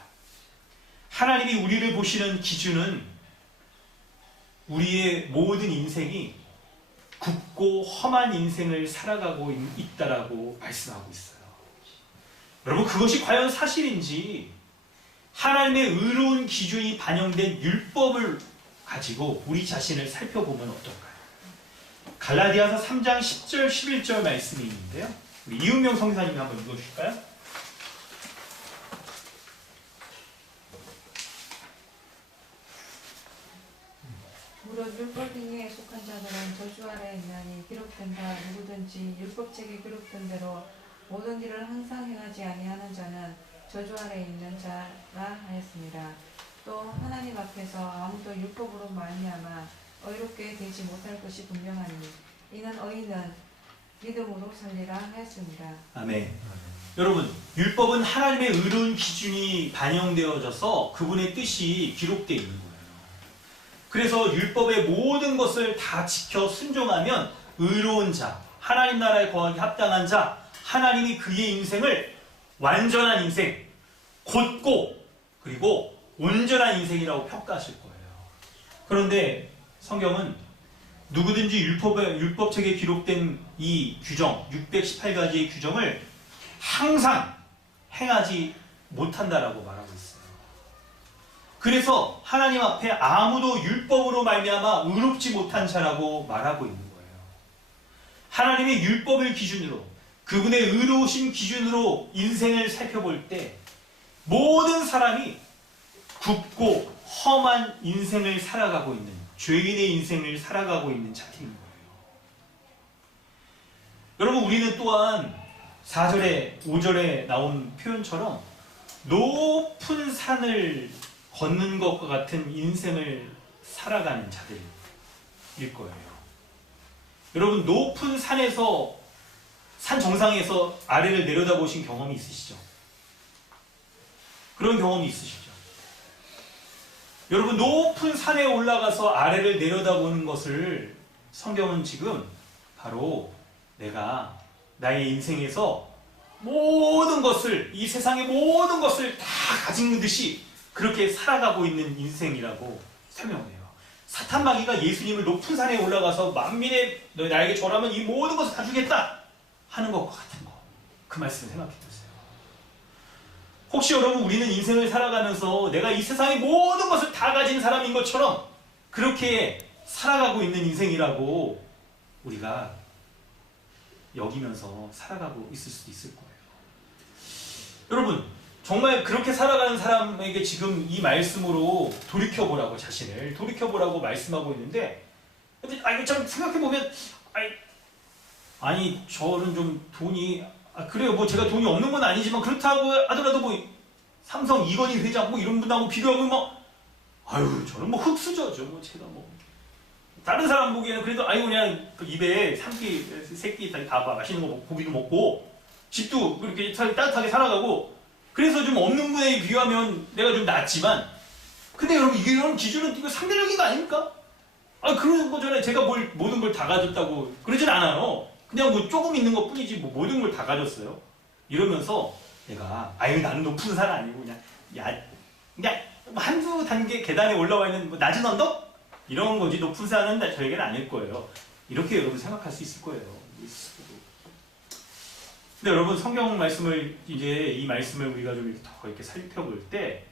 하나님이 우리를 보시는 기준은 우리의 모든 인생이 굽고 험한 인생을 살아가고 있다라고 말씀하고 있어요. 여러분, 그것이 과연 사실인지 하나님의 의로운 기준이 반영된 율법을 가지고 우리 자신을 살펴보면 어떨까요? 갈라디아서 3장 10절 11절 말씀이 있는데요. 우리 이은명 성사님이 한번 읽어주실까요? 무릇 율법행위에 속한 자들은 저주 아래 있나니 기록된 바 누구든지 율법책에 기록된 대로 모든 일을 항상 행하지 아니하는 자는 저주 아래 있는 자라 하였습니다. 또 하나님 앞에서 아무도 율법으로 말미암아 의롭게 되지 못할 것이 분명하니 이는 의인은 믿음으로 살리라 하였습니다. 아멘. 여러분, 율법은 하나님의 의로운 기준이 반영되어져서 그분의 뜻이 기록되어 있는 거예요. 그래서 율법의 모든 것을 다 지켜 순종하면 의로운 자, 하나님 나라에 거하기 합당한 자, 하나님이 그의 인생을 완전한 인생, 곧고 그리고 온전한 인생이라고 평가하실 거예요. 그런데 성경은 누구든지 율법책에 기록된 이 규정, 618가지의 규정을 항상 행하지 못한다라고 말하고 있어요. 그래서 하나님 앞에 아무도 율법으로 말미암아 의롭지 못한 자라고 말하고 있는 거예요. 하나님의 율법을 기준으로, 그분의 의로우신 기준으로 인생을 살펴볼 때 모든 사람이 굽고 험한 인생을 살아가고 있는, 죄인의 인생을 살아가고 있는 자들인 거예요. 여러분, 우리는 또한 4절에 5절에 나온 표현처럼 높은 산을 걷는 것과 같은 인생을 살아가는 자들일 거예요. 여러분, 높은 산에서 산 정상에서 아래를 내려다보신 경험이 있으시죠? 그런 경험이 있으시죠? 여러분, 높은 산에 올라가서 아래를 내려다보는 것을 성경은 지금 바로 내가 나의 인생에서 모든 것을, 이 세상의 모든 것을 다 가진 듯이 그렇게 살아가고 있는 인생이라고 설명을 해요. 사탄 마귀가 예수님을 높은 산에 올라가서 만민의 너 나에게 절하면 이 모든 것을 다 주겠다 하는 것과 같은 거. 그 말씀을 생각해 보세요. 혹시 여러분, 우리는 인생을 살아가면서 내가 이 세상의 모든 것을 다 가진 사람인 것처럼 그렇게 살아가고 있는 인생이라고 우리가 여기면서 살아가고 있을 수도 있을 거예요. 여러분, 정말 그렇게 살아가는 사람에게 지금 이 말씀으로 돌이켜보라고, 자신을 돌이켜보라고 말씀하고 있는데, 근데 이거 참 생각해보면, 아니 저는 좀 돈이, 그래요, 뭐 제가 돈이 없는 건 아니지만 그렇다고 하더라도 뭐 삼성 이건희 회장 뭐 이런 분하고 비교하면 뭐 저는 뭐 흙수저죠. 뭐 제가 뭐 다른 사람 보기에는 그래도 그냥 입에 3끼 3끼 다 맛있는 거 먹고, 고기도 먹고 집도 그렇게 따뜻하게 살아가고, 그래서 좀 없는 분에 비하면 내가 좀 낫지만, 근데 여러분, 이게 여러분 기준은 이거 상대적인 거 아닙니까? 그런 거잖아요. 제가 모든 걸 다 가졌다고 그러진 않아요. 그냥 뭐 조금 있는 것 뿐이지 뭐 모든 걸 다 가졌어요. 이러면서 내가 나는 높은 산 아니고 그냥 한두 단계 계단에 올라와 있는 뭐 낮은 언덕? 이런 거지 높은 산은 저에게는 아닐 거예요. 이렇게 여러분 생각할 수 있을 거예요. 근데 여러분, 성경 말씀을 이제 이 말씀을 우리가 좀 더 이렇게 살펴볼 때,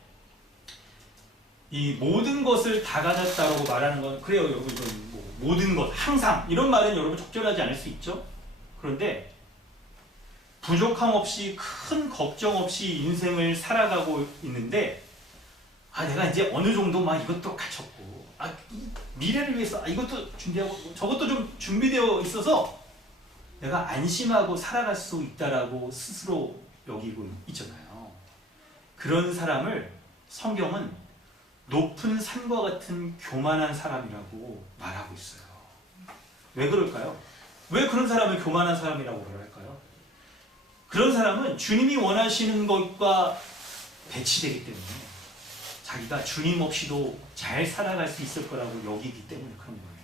이 모든 것을 다 가졌다라고 말하는 건, 그래요 여러분, 뭐 모든 것, 항상 이런 말은 여러분 적절하지 않을 수 있죠. 그런데 부족함 없이, 큰 걱정 없이 인생을 살아가고 있는데, 내가 이제 어느 정도 막 이것도 갖췄고, 미래를 위해서 이것도 준비하고 저것도 좀 준비되어 있어서 내가 안심하고 살아갈 수 있다라고 스스로 여기고 있잖아요. 그런 사람을 성경은 높은 산과 같은 교만한 사람이라고 말하고 있어요. 왜 그럴까요? 왜 그런 사람을 교만한 사람이라고 말할까요? 그런 사람은 주님이 원하시는 것과 배치되기 때문에, 자기가 주님 없이도 잘 살아갈 수 있을 거라고 여기기 때문에 그런 거예요.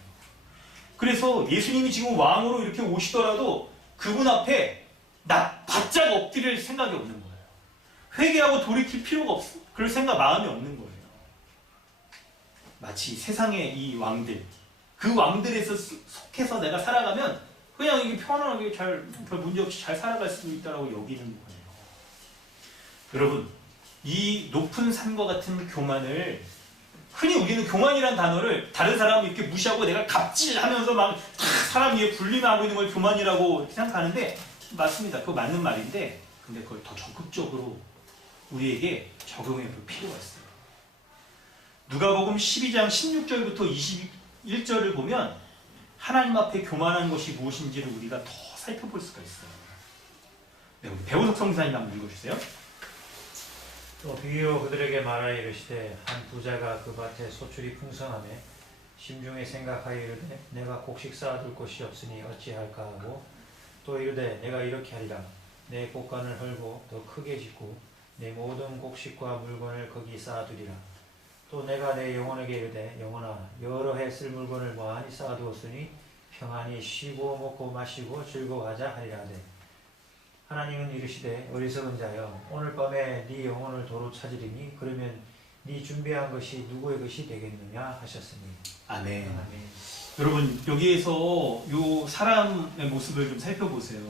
그래서 예수님이 지금 왕으로 이렇게 오시더라도 그분 앞에 바짝 엎드릴 생각이 없는 거예요. 회개하고 돌이킬 필요가 없어. 그럴 생각, 마음이 없는 거예요. 마치 세상의 이 왕들, 그 왕들에서 속해서 내가 살아가면 그냥 이게 편안하게 별 문제없이 잘 살아갈 수 있다고 여기는 거예요. 여러분, 이 높은 산과 같은 교만을, 흔히 우리는 교만이라는 단어를 다른 사람을 이렇게 무시하고 내가 갑질하면서 막 사람 위에 군림하고 있는 걸 교만이라고 생각하는데, 맞습니다. 그거 맞는 말인데, 근데 그걸 더 적극적으로 우리에게 적용해 볼 필요가 있어요. 누가복음 12장 16절부터 21절을 보면 하나님 앞에 교만한 것이 무엇인지를 우리가 더 살펴볼 수가 있어요. 네, 우리 배우석 성사님 한번 읽어주세요. 또 비유로 그들에게 말하여 이르시되, 한 부자가 그 밭에 소출이 풍성하매 심중에 생각하여 이르되, 내가 곡식 쌓아둘 곳이 없으니 어찌할까 하고, 또 이르되, 내가 이렇게 하리라. 내 곡간을 헐고 더 크게 짓고 내 모든 곡식과 물건을 거기 쌓아두리라. 또 내가 내 영혼에게 이르되, 영혼아, 여러 해 쓸 물건을 많이 쌓아두었으니 평안히 쉬고 먹고 마시고 즐거워하자 하리라 하되, 하나님은 이르시되, 어리석은 자여, 오늘 밤에 네 영혼을 도로 찾으리니 그러면 네 준비한 것이 누구의 것이 되겠느냐 하셨으니. 아멘. 아멘. 여러분, 여기에서 요 사람의 모습을 좀 살펴보세요.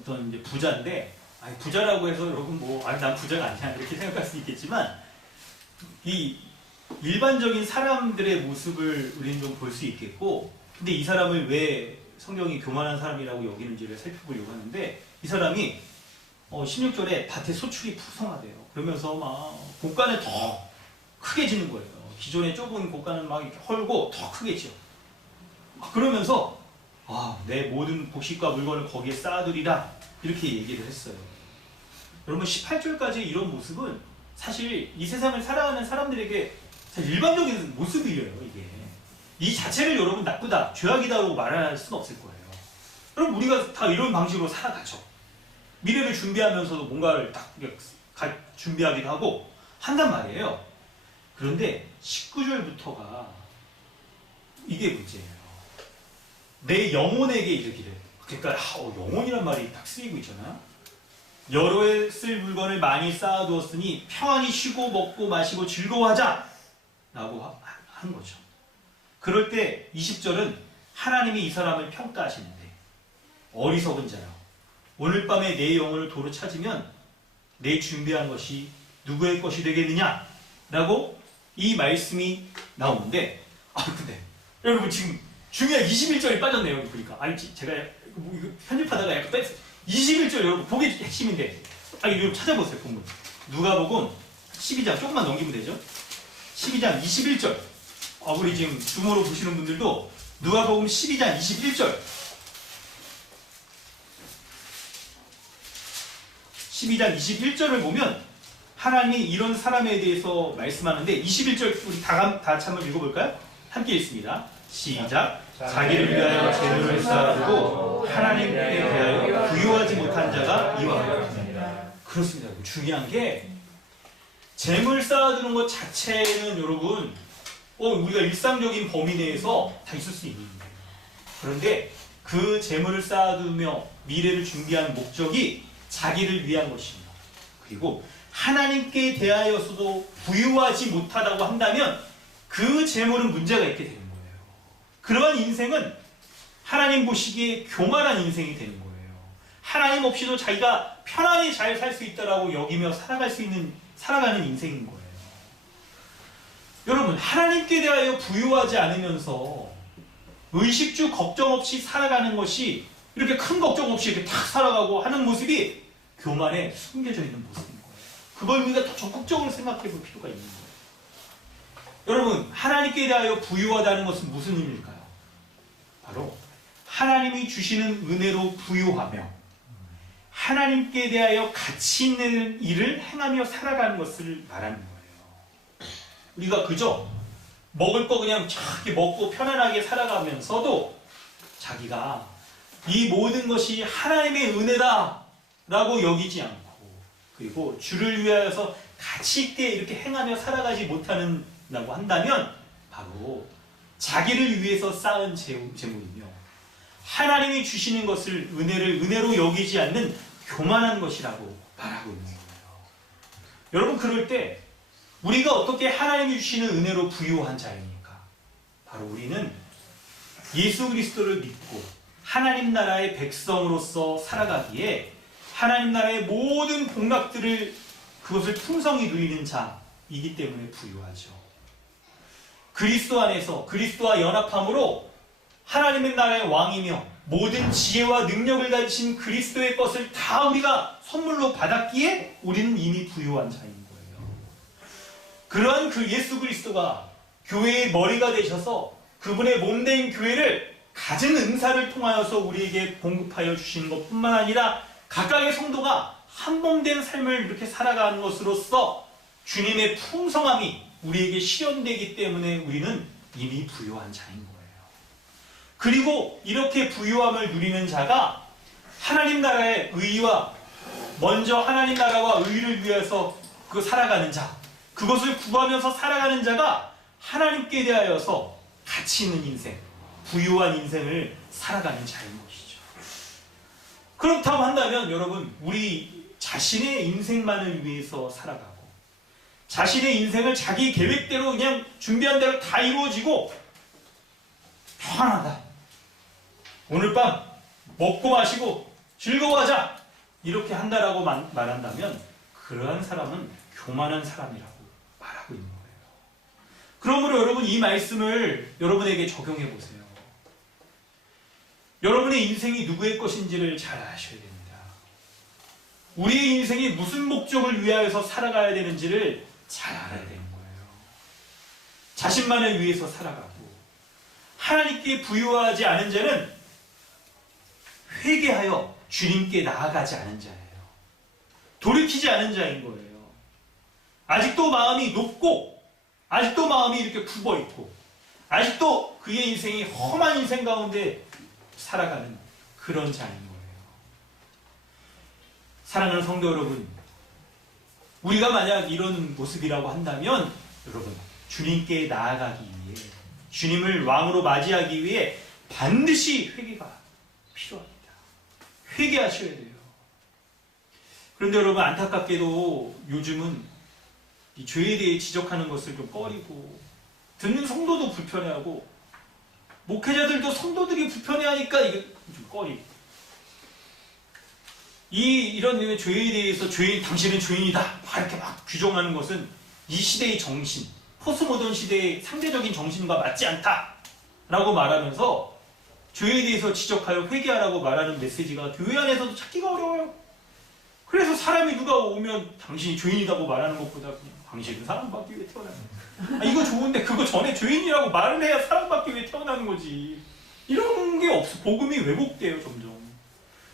어떤 이제 부자인데, 부자라고 해서 여러분 난 부자가 아니야 이렇게 생각할 수 있겠지만, 이 일반적인 사람들의 모습을 우리는 좀 볼 수 있겠고, 근데 이 사람을 왜 성경이 교만한 사람이라고 여기는지를 살펴보려고 하는데, 이 사람이 16절에 밭에 소출이 풍성하대요. 그러면서 막 곡간을 더 크게 짓는 거예요. 기존에 좁은 곡간을 막 이렇게 헐고 더 크게 지어. 그러면서 내 모든 곡식과 물건을 거기에 쌓아두리라 이렇게 얘기를 했어요. 여러분, 18절까지 이런 모습은 사실 이 세상을 살아가는 사람들에게 사실 일반적인 모습이에요. 이게 이 자체를 여러분 나쁘다, 죄악이다라고 말할 수는 없을 거예요. 그럼 우리가 다 이런 방식으로 살아가죠. 미래를 준비하면서도 뭔가를 딱 준비하기도 하고 한단 말이에요. 그런데 19절부터가 이게 문제예요. 내 영혼에게 이르기를. 그러니까 영혼이란 말이 딱 쓰이고 있잖아요. 여러 해 쓸 물건을 많이 쌓아두었으니 평안히 쉬고 먹고 마시고 즐거워하자 라고 한 거죠. 그럴 때 20절은 하나님이 이 사람을 평가하시는데 어리석은 자여 오늘 밤에 내 영혼을 도로 찾으면 내 준비한 것이 누구의 것이 되겠느냐 라고 이 말씀이 나오는데 근데 여러분 지금 중요한 21절이 빠졌네요. 여기 보니까 아니 제가 이거 편집하다가 약간 뺐어요. 21절 여러분 그게 핵심인데 이거 찾아보세요. 본문 누가복음 12장 조금만 넘기면 되죠. 12장 21절 우리 지금 줌으로 보시는 분들도 누가복음 12장 21절 12장 21절을 보면 하나님이 이런 사람에 대해서 말씀하는데 21절 우리 다 같이 한번 읽어볼까요? 함께 읽습니다. 시작. 자기를 위하여 재물을 쌓아두고 하나님께 대하여 부유하지 못한 자가 이와 같습니다. 그렇습니다. 중요한 게 재물 쌓아두는 것 자체는 여러분 우리가 일상적인 범위 내에서 다 있을 수 있는 거예요. 그런데 그 재물을 쌓아두며 미래를 준비하는 목적이 자기를 위한 것입니다. 그리고 하나님께 대하여서도 부유하지 못하다고 한다면 그 재물은 문제가 있게 되는 거예요. 그러한 인생은 하나님 보시기에 교만한 인생이 되는 거예요. 하나님 없이도 자기가 편안히 잘 살 수 있다라고 여기며 살아가는 인생인 거예요. 여러분 하나님께 대하여 부유하지 않으면서 의식주 걱정 없이 살아가는 것이 이렇게 큰 걱정 없이 이렇게 탁 살아가고 하는 모습이 교만에 숨겨져 있는 모습인 거예요. 그걸 우리가 더 적극적으로 생각해 볼 필요가 있는 거예요. 여러분 하나님께 대하여 부유하다는 것은 무슨 의미일까요? 바로 하나님이 주시는 은혜로 부유하며 하나님께 대하여 가치 있는 일을 행하며 살아가는 것을 말하는 거예요. 우리가 그저 먹을 거 그냥 착하게 먹고 편안하게 살아가면서도 자기가 이 모든 것이 하나님의 은혜다 라고 여기지 않고 그리고 주를 위하여서 가치 있게 이렇게 행하며 살아가지 못한다고 한다면 바로 자기를 위해서 쌓은 재물이며 하나님이 주시는 것을 은혜로 여기지 않는 교만한 것이라고 말하고 있는 거예요. 여러분 그럴 때 우리가 어떻게 하나님이 주시는 은혜로 부유한 자입니까? 바로 우리는 예수 그리스도를 믿고 하나님 나라의 백성으로서 살아가기에 하나님 나라의 모든 복락들을 그것을 풍성히 누리는 자이기 때문에 부유하죠. 그리스도 안에서 그리스도와 연합함으로 하나님의 나라의 왕이며 모든 지혜와 능력을 가지신 그리스도의 것을 다 우리가 선물로 받았기에 우리는 이미 부유한 자인 거예요. 그러한 그 예수 그리스도가 교회의 머리가 되셔서 그분의 몸된 교회를 갖은 은사를 통하여서 우리에게 공급하여 주시는 것뿐만 아니라 각각의 성도가 한 몸된 삶을 이렇게 살아가는 것으로서 주님의 풍성함이 우리에게 실현되기 때문에 우리는 이미 부유한 자인 거예요. 그리고 이렇게 부유함을 누리는 자가 하나님 나라의 의와 먼저 하나님 나라와 의를 위해서 살아가는 자, 그것을 구하면서 살아가는 자가 하나님께 대하여서 가치 있는 인생, 부유한 인생을 살아가는 자인 것이죠. 그렇다고 한다면 여러분 우리 자신의 인생만을 위해서 살아가고 자신의 인생을 자기 계획대로 그냥 준비한 대로 다 이루어지고 편하다. 오늘 밤 먹고 마시고 즐거워하자. 이렇게 한다라고 말한다면 그러한 사람은 교만한 사람이라고 말하고 있는 거예요. 그러므로 여러분 이 말씀을 여러분에게 적용해 보세요. 여러분의 인생이 누구의 것인지를 잘 아셔야 됩니다. 우리의 인생이 무슨 목적을 위하여서 살아가야 되는지를 잘 알아야 되는 거예요. 자신만을 위해서 살아가고 하나님께 부유하지 않은 자는 회개하여 주님께 나아가지 않은 자예요. 돌이키지 않은 자인 거예요. 아직도 마음이 높고 아직도 마음이 이렇게 굽어있고 아직도 그의 인생이 험한 인생 가운데 살아가는 그런 자인 거예요. 사랑하는 성도 여러분, 우리가 만약 이런 모습이라고 한다면 여러분, 주님께 나아가기 위해, 주님을 왕으로 맞이하기 위해 반드시 회개가 필요합니다. 회개하셔야 돼요. 그런데 여러분, 안타깝게도 요즘은 이 죄에 대해 지적하는 것을 좀 꺼리고, 듣는 성도도 불편해하고, 목회자들도 성도들이 불편해하니까 이게 좀 꺼리고, 이런 죄에 대해서 당신은 죄인이다 이렇게 막 규정하는 것은 이 시대의 정신, 포스모던 시대의 상대적인 정신과 맞지 않다라고 말하면서 죄에 대해서 지적하여 회개하라고 말하는 메시지가 교회 안에서도 찾기가 어려워요. 그래서 사람이 누가 오면 당신이 죄인이라고 말하는 것보다 당신은 사랑받기 위해 태어났다. 이거 좋은데 그거 전에 죄인이라고 말을 해야 사랑받기 위해 태어나는 거지. 이런 게 없어. 복음이 왜곡돼요, 점점.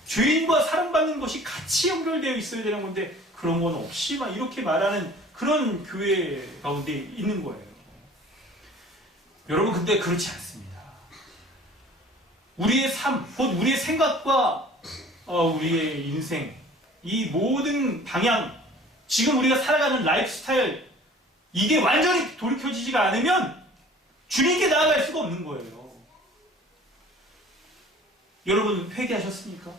죄인과 사랑받는 것이 같이 연결되어 있어야 되는 건데 그런 건 없이 막 이렇게 말하는 그런 교회 가운데 있는 거예요. 여러분, 근데 그렇지 않습니다. 우리의 삶, 곧 우리의 생각과 우리의 인생, 이 모든 방향, 지금 우리가 살아가는 라이프 스타일, 이게 완전히 돌이켜지지가 않으면 주님께 나아갈 수가 없는 거예요. 여러분, 회개하셨습니까?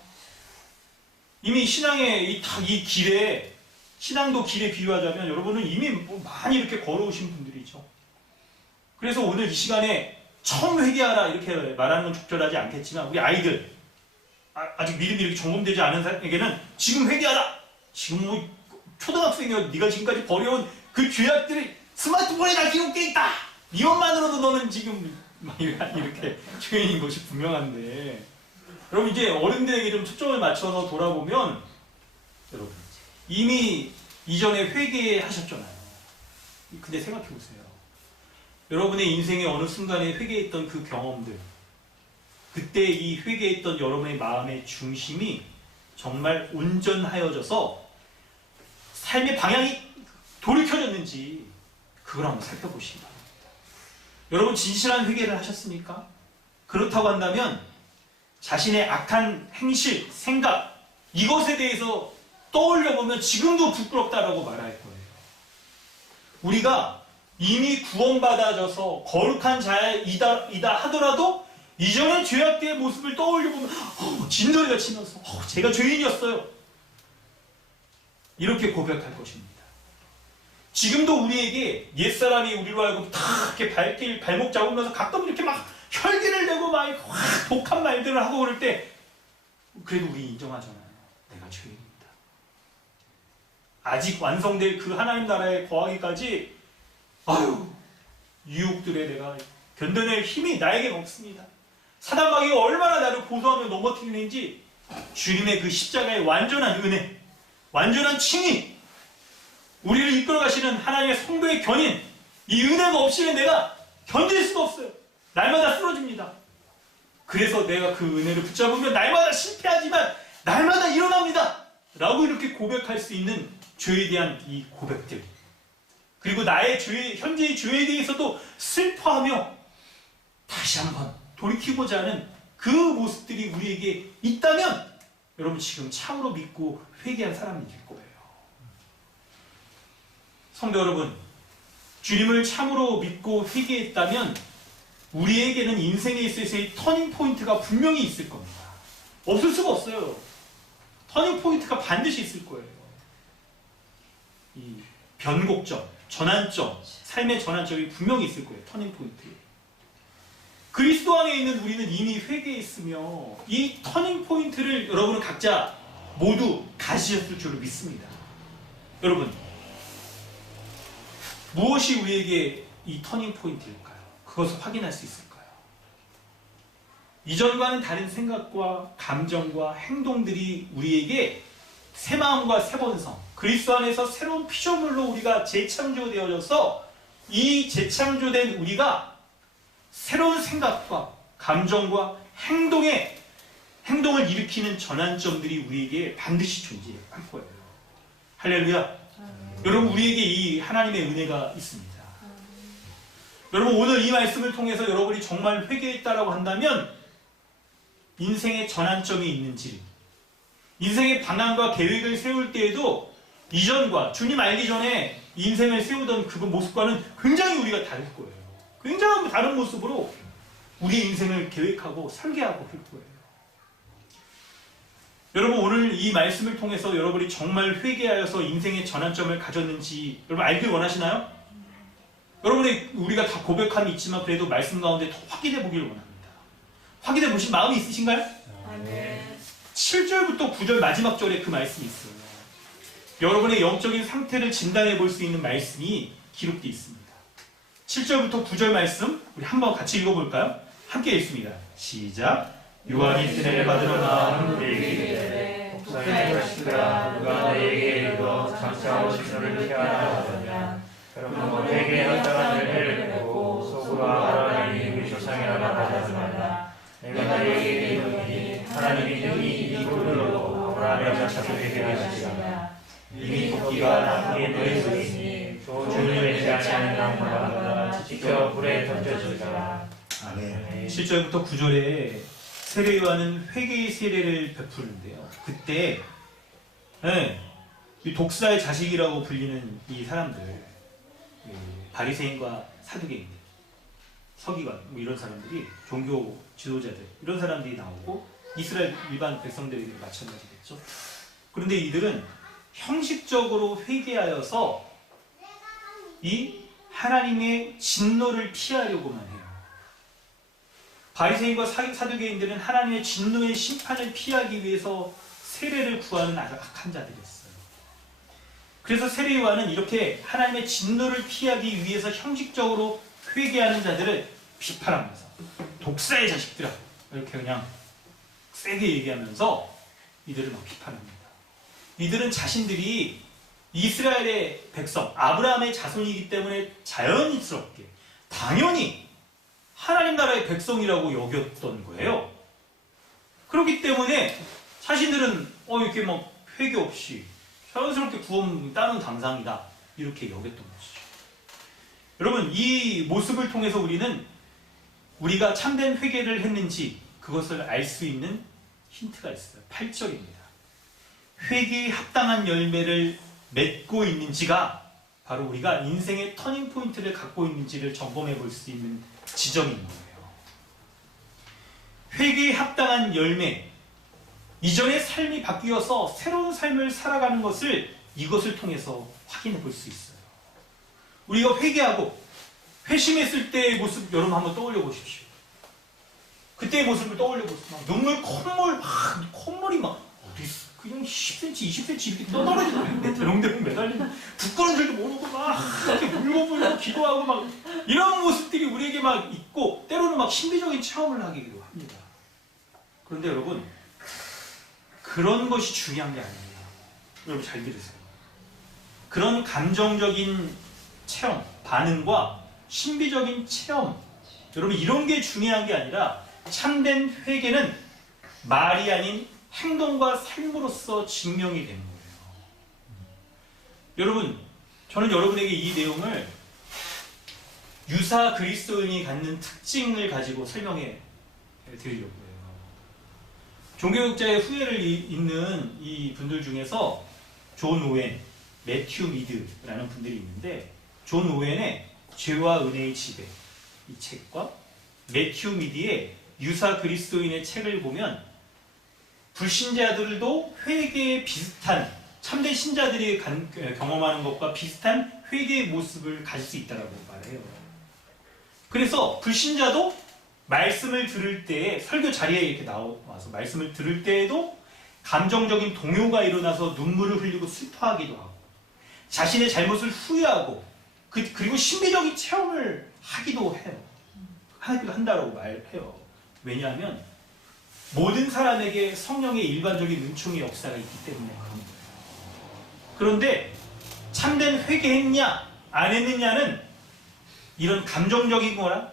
이미 신앙의 이 길에, 신앙도 길에 비유하자면 여러분은 이미 많이 이렇게 걸어오신 분들이죠. 그래서 오늘 이 시간에 처음 회개하라 이렇게 말하는 건 적절하지 않겠지만, 우리 아이들, 아직 믿음이 이렇게 점검되지 않은 사람에게는 지금 회개하라! 지금 뭐 초등학생이야, 네가 지금까지 버려온 그 죄악들이 스마트폰에 다 기록돼 있다! 이것만으로도 너는 지금 이렇게 죄인인 것이 분명한데, 여러분, 이제 어른들에게 좀 초점을 맞춰서 돌아보면 여러분 이미 이전에 회개하셨잖아요. 근데 생각해보세요. 여러분의 인생의 어느 순간에 회개했던 그 경험들, 그때 이 회개했던 여러분의 마음의 중심이 정말 온전하여져서 삶의 방향이 돌이켜졌는지 그걸 한번 살펴보시기 바랍니다. 여러분, 진실한 회개를 하셨습니까? 그렇다고 한다면 자신의 악한 행실, 생각, 이것에 대해서 떠올려보면 지금도 부끄럽다라고 말할 거예요. 우리가 이미 구원받아져서 거룩한 자이다 하더라도 이전의 죄악된 모습을 떠올려보면 진저리가 치면서 제가 죄인이었어요. 이렇게 고백할 것입니다. 지금도 우리에게 옛사람이 우리로 알고 다 이렇게 발목 잡으면서 가끔 이렇게 막 혈기를 내고 막 독한 말들을 하고 그럴 때 그래도 우리 인정하잖아요. 내가 죄인입니다. 아직 완성될 그 하나님 나라에 거하기까지 유혹들에 내가 견뎌낼 힘이 나에겐 없습니다. 사단마귀가 얼마나 나를 고소하며 넘어뜨리는지 주님의 그 십자가의 완전한 은혜, 완전한 칭의, 우리를 이끌어가시는 하나님의 성도의 견인, 이 은혜가 없이는 내가 견딜 수가 없어요. 날마다 쓰러집니다. 그래서 내가 그 은혜를 붙잡으면 날마다 실패하지만 날마다 일어납니다. 라고 이렇게 고백할 수 있는 죄에 대한 이 고백들, 그리고 나의 현재의 죄에 대해서도 슬퍼하며 다시 한번 돌이키고자 하는 그 모습들이 우리에게 있다면 여러분 지금 참으로 믿고 회개한 사람일 거예요. 성도 여러분, 주님을 참으로 믿고 회개했다면 우리에게는 인생에 있어서의 터닝 포인트가 분명히 있을 겁니다. 없을 수가 없어요. 터닝 포인트가 반드시 있을 거예요. 이 변곡점, 전환점, 삶의 전환점이 분명히 있을 거예요. 터닝 포인트. 그리스도 안에 있는 우리는 이미 회개했으며 이 터닝 포인트를 여러분은 각자 모두 가지셨을 줄로 믿습니다. 여러분, 무엇이 우리에게 이 터닝 포인트일까요? 그것을 확인할 수 있을까요? 이전과는 다른 생각과 감정과 행동들이 우리에게 새 마음과 새 본성, 그리스도 안에서 새로운 피조물로 우리가 재창조되어져서 이 재창조된 우리가 새로운 생각과 감정과 행동을 일으키는 전환점들이 우리에게 반드시 존재할 거예요. 할렐루야. 여러분, 우리에게 이 하나님의 은혜가 있습니다. 여러분, 오늘 이 말씀을 통해서 여러분이 정말 회개했다라고 한다면 인생의 전환점이 있는지, 인생의 방향과 계획을 세울 때에도 이전과 주님 알기 전에 인생을 세우던 그 모습과는 굉장히 우리가 다를 거예요. 굉장히 다른 모습으로 우리 인생을 계획하고 설계하고 할 거예요. 여러분, 오늘 이 말씀을 통해서 여러분이 정말 회개하여서 인생의 전환점을 가졌는지 여러분 알길 원하시나요? 여러분이 우리가 다 고백함이 있지만 그래도 말씀 가운데 더 확인해 보기를 원합니다. 확인해 보신 마음이 있으신가요? 아멘. 7절부터 9절 마지막 절에 그 말씀이 있어요. 여러분의 영적인 상태를 진단해 볼 수 있는 말씀이 기록되어 있습니다. 7절부터 9절 말씀 우리 한번 같이 읽어볼까요? 함께 읽습니다. 시작. 요한이 세례를 받으러 나온 그에게 이르되 복사의 것이라 누가 너에게 이르러 장차 오실 주를 피하라 하더냐. 그러므로 회개에 합당한 열매를 맺고 속으로 하나님이 우리 조상이라 하지 말라. 내가 너에게 이르노니 하나님이 능히 이 꼴로 아브라함의 자손에게 하시리라. 이미 토끼가 나무에 놓여 있으니 종을 맺지 아니하는 나무마다 지켜 불에 던져지리라. 아멘. 7절부터 9절에 세례 요한은 회개의 세례를 베푸는데요. 그때 이 독사의 자식이라고 불리는 이 사람들, 바리새인과 사두개인들, 서기관 뭐 이런 사람들이, 종교 지도자들 이런 사람들이 나오고 이스라엘 일반 백성들에게 마찬가지겠죠. 그런데 이들은 형식적으로 회개하여서 이 하나님의 진노를 피하려고만 해요. 바리새인과 사두개인들은 하나님의 진노의 심판을 피하기 위해서 세례를 구하는 아주 악한 자들이었어요. 그래서 세례 요한은 이렇게 하나님의 진노를 피하기 위해서 형식적으로 회개하는 자들을 비판하면서 독사의 자식들아 이렇게 그냥 세게 얘기하면서 이들을 막 비판합니다. 이들은 자신들이 이스라엘의 백성, 아브라함의 자손이기 때문에 자연스럽게 당연히 하나님 나라의 백성이라고 여겼던 거예요. 그렇기 때문에 자신들은 이렇게 막 회개 없이 자연스럽게 구원 따는 당상이다 이렇게 여겼던 것이죠. 여러분, 이 모습을 통해서 우리가 참된 회개를 했는지 그것을 알 수 있는 힌트가 있어요. 8절입니다. 회개에 합당한 열매를 맺고 있는지가 바로 우리가 인생의 터닝 포인트를 갖고 있는지를 점검해 볼 수 있는 지점인 거예요. 회개에 합당한 열매, 이전의 삶이 바뀌어서 새로운 삶을 살아가는 것을 이것을 통해서 확인해 볼 수 있어요. 우리가 회개하고 회심했을 때의 모습 여러분 한번 떠올려 보십시오. 그때의 모습을 떠올려 보세요. 눈물, 콧물이 막 그냥 10cm, 20cm 이렇게 떠떨어지는 대롱대롱 매달리는 두꺼운 줄도 모르고 막 이렇게 울고불고 기도하고 막 이런 모습들이 우리에게 막 있고 때로는 막 신비적인 체험을 하기도 합니다. 그런데 여러분, 그런 것이 중요한 게 아니에요. 여러분 잘 들으세요. 그런 감정적인 체험, 반응과 신비적인 체험, 여러분 이런 게 중요한 게 아니라 참된 회개는 말이 아닌 행동과 삶으로서 증명이 되는 거예요. 여러분, 저는 여러분에게 이 내용을 유사 그리스도인이 갖는 특징을 가지고 설명해 드리려고 해요. 종교육자의 후예를 잇는 이 분들 중에서 존 오웬, 매튜 미드라는 분들이 있는데, 존 오웬의 죄와 은혜의 지배 이 책과 매튜 미드의 유사 그리스도인의 책을 보면 불신자들도 회개에 비슷한, 참된 신자들이 경험하는 것과 비슷한 회개의 모습을 가질 수 있다고 말해요. 그래서 불신자도 말씀을 들을 때에, 설교 자리에 이렇게 나와서 말씀을 들을 때에도 감정적인 동요가 일어나서 눈물을 흘리고 슬퍼하기도 하고 자신의 잘못을 후회하고 그리고 신비적인 체험을 하기도 해요. 하기도 한다고 말해요. 왜냐하면 모든 사람에게 성령의 일반적인 은총의 역사가 있기 때문에 그런 거예요. 그런데 참된 회개했냐 안 했느냐는 이런 감정적인 거랑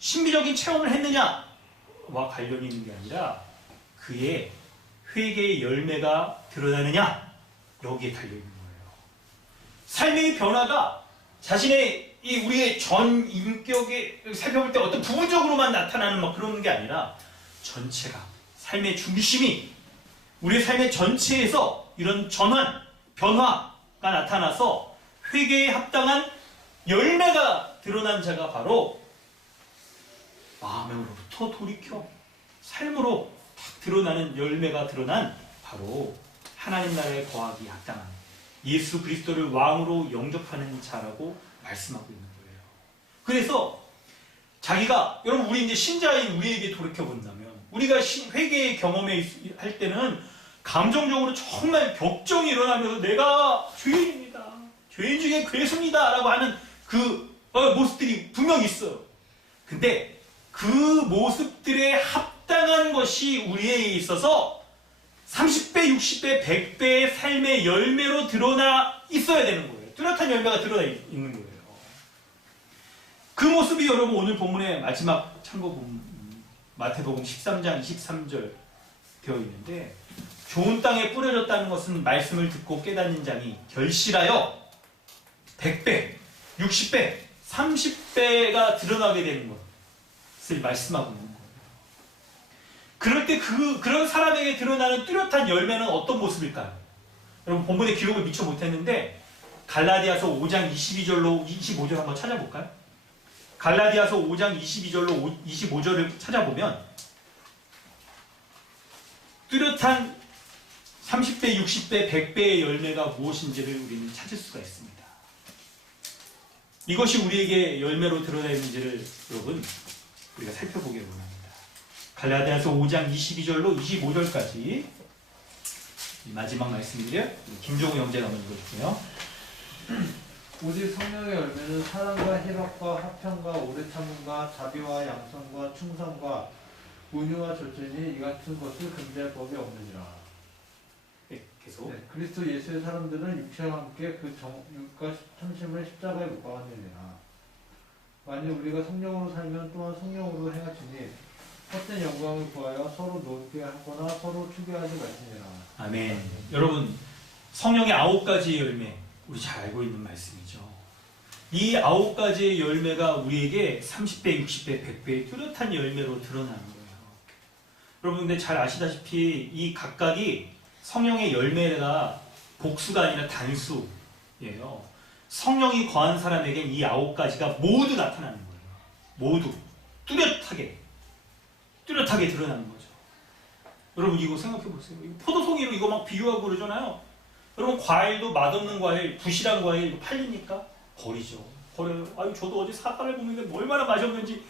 신비적인 체험을 했느냐와 관련이 있는 게 아니라 그의 회개의 열매가 드러나느냐 여기에 달려있는 거예요. 삶의 변화가 자신의 우리의 전 인격에 살펴볼 때 어떤 부분적으로만 나타나는 그런 게 아니라 전체가 삶의 중심이 우리의 삶의 전체에서 이런 전환, 변화가 나타나서 회개에 합당한 열매가 드러난 자가 바로 마음으로부터 돌이켜 삶으로 딱 드러나는 열매가 드러난 바로 하나님 나라에 거하기 합당한 예수 그리스도를 왕으로 영접하는 자라고 말씀하고 있는 거예요. 그래서 자기가 여러분 우리 이제 신자인 우리에게 돌이켜 본다면 우리가 회개의 경험에 할 때는 감정적으로 정말 격정이 일어나면서 내가 죄인입니다. 죄인 중에 괴수입니다. 라고 하는 그 모습들이 분명히 있어요. 근데 그 모습들에 합당한 것이 우리에게 있어서 30배, 60배, 100배의 삶의 열매로 드러나 있어야 되는 거예요. 뚜렷한 열매가 드러나 있는 거예요. 그 모습이 여러분 오늘 본문의 마지막 참고 마태복음 13장 23절 되어 있는데 좋은 땅에 뿌려졌다는 것은 말씀을 듣고 깨닫는 자니 결실하여 100배, 60배, 30배가 드러나게 되는 것을 말씀하고 있는 거예요. 그럴 때 그런 사람에게 드러나는 뚜렷한 열매는 어떤 모습일까요? 여러분 본문에 기록을 미처 못했는데 갈라디아서 5장 22절로 25절 한번 찾아볼까요? 갈라디아서 5장 22절로 25절을 찾아보면 뚜렷한 30배, 60배, 100배의 열매가 무엇인지를 우리는 찾을 수가 있습니다. 이것이 우리에게 열매로 드러나는지를 여러분 우리가 살펴보기를 원합니다. 갈라디아서 5장 22절로 25절까지 마지막 말씀인데요. 김종우 형제가 한번 읽어주세요. 오직 성령의 열매는 사랑과 희락과 화평과 오래 참음과 자비와 양선과 충성과 온유와 절제니 이 같은 것을 금지할 법이 없느니라. 네, 계속. 네, 그리스도 예수의 사람들은 육체와 함께 그 정육과 참심을 십자가에 못 박았느니라. 만일 우리가 성령으로 살면 또한 성령으로 행하시니 헛된 영광을 구하여 서로 놀게 하거나 서로 추계하지 말지니라. 아멘. 여러분 성령의 9가지의 열매 우리 잘 알고 있는 말씀이죠. 이 9가지의 열매가 우리에게 30배, 60배, 100배의 뚜렷한 열매로 드러나는 거예요. 여러분 근데 잘 아시다시피 이 각각이 성령의 열매가 복수가 아니라 단수예요. 성령이 거한 사람에겐 이 9가지가 모두 나타나는 거예요. 모두 뚜렷하게 드러나는 거죠. 여러분 이거 생각해 보세요. 포도송이로 이거 막 비유하고 그러잖아요. 여러분 과일도 맛없는 과일, 부실한 과일 팔립니까? 버리죠. 버려요. 아유 저도 어제 사과를 먹는데 얼마나 맛없는지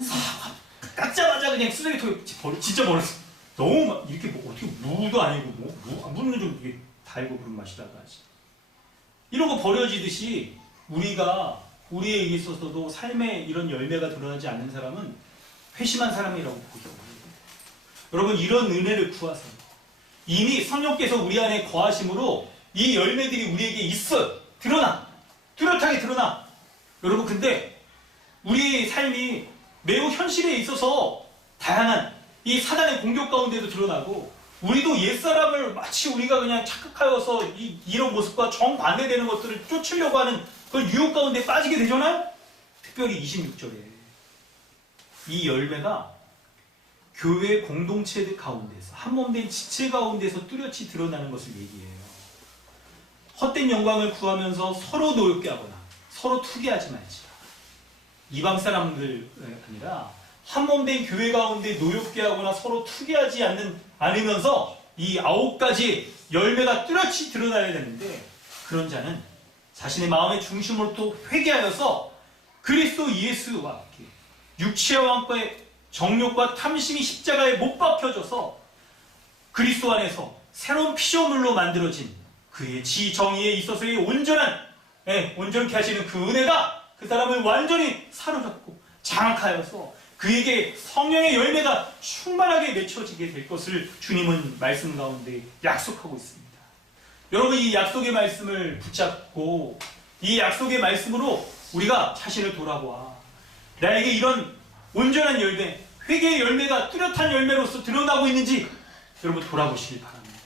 사과 깎자마자 그냥 쓰레기통에 진짜 버렸어. 너무 이렇게 뭐 어떻게 무도 아니고 무는 좀 이게 달고 그런 맛이다가 이런 거 버려지듯이 우리에게 있어서도 삶에 이런 열매가 드러나지 않는 사람은 회심한 사람이라고 보죠. 여러분 이런 은혜를 구하세요. 이미 성령께서 우리 안에 거하심으로 이 열매들이 우리에게 있어 뚜렷하게 드러나. 여러분 근데 우리의 삶이 매우 현실에 있어서 다양한 이 사단의 공격 가운데도 드러나고 우리도 옛사람을 마치 우리가 그냥 착각하여서 이런 모습과 정반대되는 것들을 쫓으려고 하는 그런 유혹 가운데 빠지게 되잖아요. 특별히 26절에 이 열매가 교회 공동체 가운데서 한몸된 지체 가운데서 뚜렷이 드러나는 것을 얘기해요. 헛된 영광을 구하면서 서로 노엽게 하거나 서로 투기하지 말지라. 이방 사람들 아니라 한몸된 교회 가운데 노엽게 하거나 서로 투기하지 않으면서 이 9가지 열매가 뚜렷이 드러나야 되는데 그런 자는 자신의 마음의 중심으로 또 회개하여서 그리스도 예수와 함께 육체와 함께 정욕과 탐심이 십자가에 못 박혀져서 그리스도 안에서 새로운 피조물로 만들어진 그의 지정의에 있어서의 온전케 하시는 그 은혜가 그 사람을 완전히 사로잡고 장악하여서 그에게 성령의 열매가 충만하게 맺혀지게 될 것을 주님은 말씀 가운데 약속하고 있습니다. 여러분 이 약속의 말씀을 붙잡고 이 약속의 말씀으로 우리가 자신을 돌아보아 나에게 이런 온전한 열매, 회개의 열매가 뚜렷한 열매로서 드러나고 있는지 여러분 돌아보시길 바랍니다.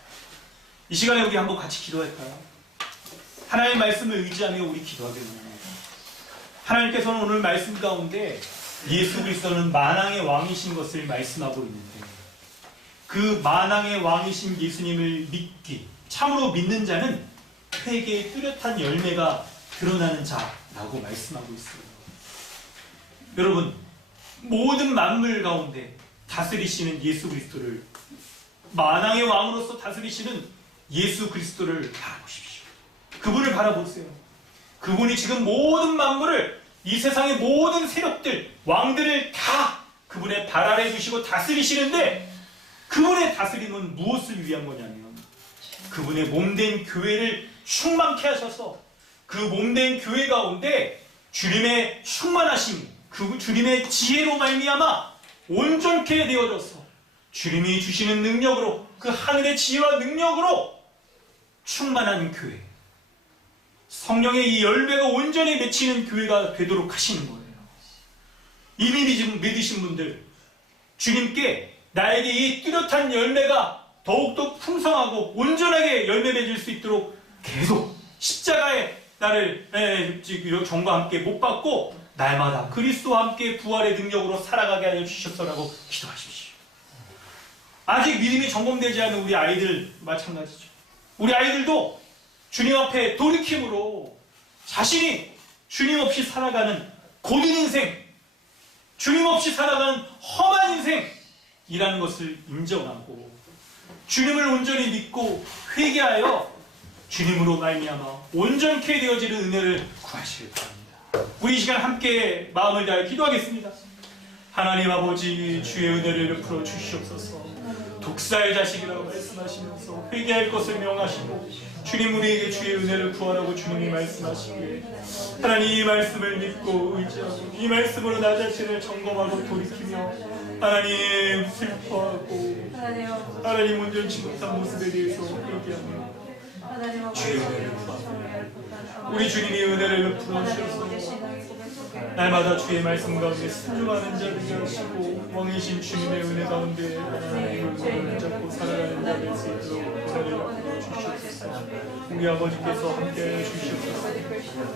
이 시간에 우리 한번 같이 기도할까요? 하나님의 말씀을 의지하며 우리 기도하기를 원합니다. 하나님께서는 오늘 말씀 가운데 예수 그리스도는 만왕의 왕이신 것을 말씀하고 있는데 그 만왕의 왕이신 예수님을 믿기, 참으로 믿는 자는 회개의 뚜렷한 열매가 드러나는 자라고 말씀하고 있어요. 여러분, 모든 만물 가운데 다스리시는 예수 그리스도를, 만왕의 왕으로서 다스리시는 예수 그리스도를 바라보십시오. 그분을 바라보세요. 그분이 지금 모든 만물을, 이 세상의 모든 세력들, 왕들을 다 그분의 발 아래 두시고 다스리시는데, 그분의 다스림은 무엇을 위한 거냐면 그분의 몸된 교회를 충만케 하셔서 그 몸된 교회 가운데 주님의 충만하심, 그 주님의 지혜로 말미암아 온전케 되어져서 주님이 주시는 능력으로, 그 하늘의 지혜와 능력으로 충만한 교회, 성령의 이 열매가 온전히 맺히는 교회가 되도록 하시는 거예요. 이미 믿으신 분들, 주님께 나에게 이 뚜렷한 열매가 더욱더 풍성하고 온전하게 열매 맺을 수 있도록 계속 십자가에 나를 정과 함께 못 박고 날마다 그리스도와 함께 부활의 능력으로 살아가게 하여 주셨소라고 기도하십시오. 아직 믿음이 점검되지 않은 우리 아이들 마찬가지죠. 우리 아이들도 주님 앞에 돌이킴으로 자신이 주님 없이 살아가는 고든 인생, 주님 없이 살아가는 험한 인생이라는 것을 인정하고 주님을 온전히 믿고 회개하여 주님으로 말미암아 온전케 되어지는 은혜를 구하시길 바랍니다. 우리 이 시간 함께 마음을 다해 기도하겠습니다. 하나님 아버지, 주의 은혜를 베풀어 주시옵소서. 독사의 자식이라고 말씀하시면서 회개할 것을 명하시고 주님 우리에게 주의 은혜를 구하라고 주님이 말씀하시기에 하나님 이 말씀을 믿고 의지하고 이 말씀으로 나 자신을 점검하고 돌이키며 하나님 슬퍼하고 하나님 온전치 못한 모습에 대해서 회개하며 주의 은혜를 구합니다. 우리 주님이 은혜를 베풀어 주셔서 날마다 주의 말씀 가운데 순종하는 자들이 하시고 왕이신 주님의 은혜 가운데 하나님을 잡고 살아가는 자들 수 있도록 은혜를 베풀어 주시옵소서. 우리 아버지께서 함께하여 주시옵소서.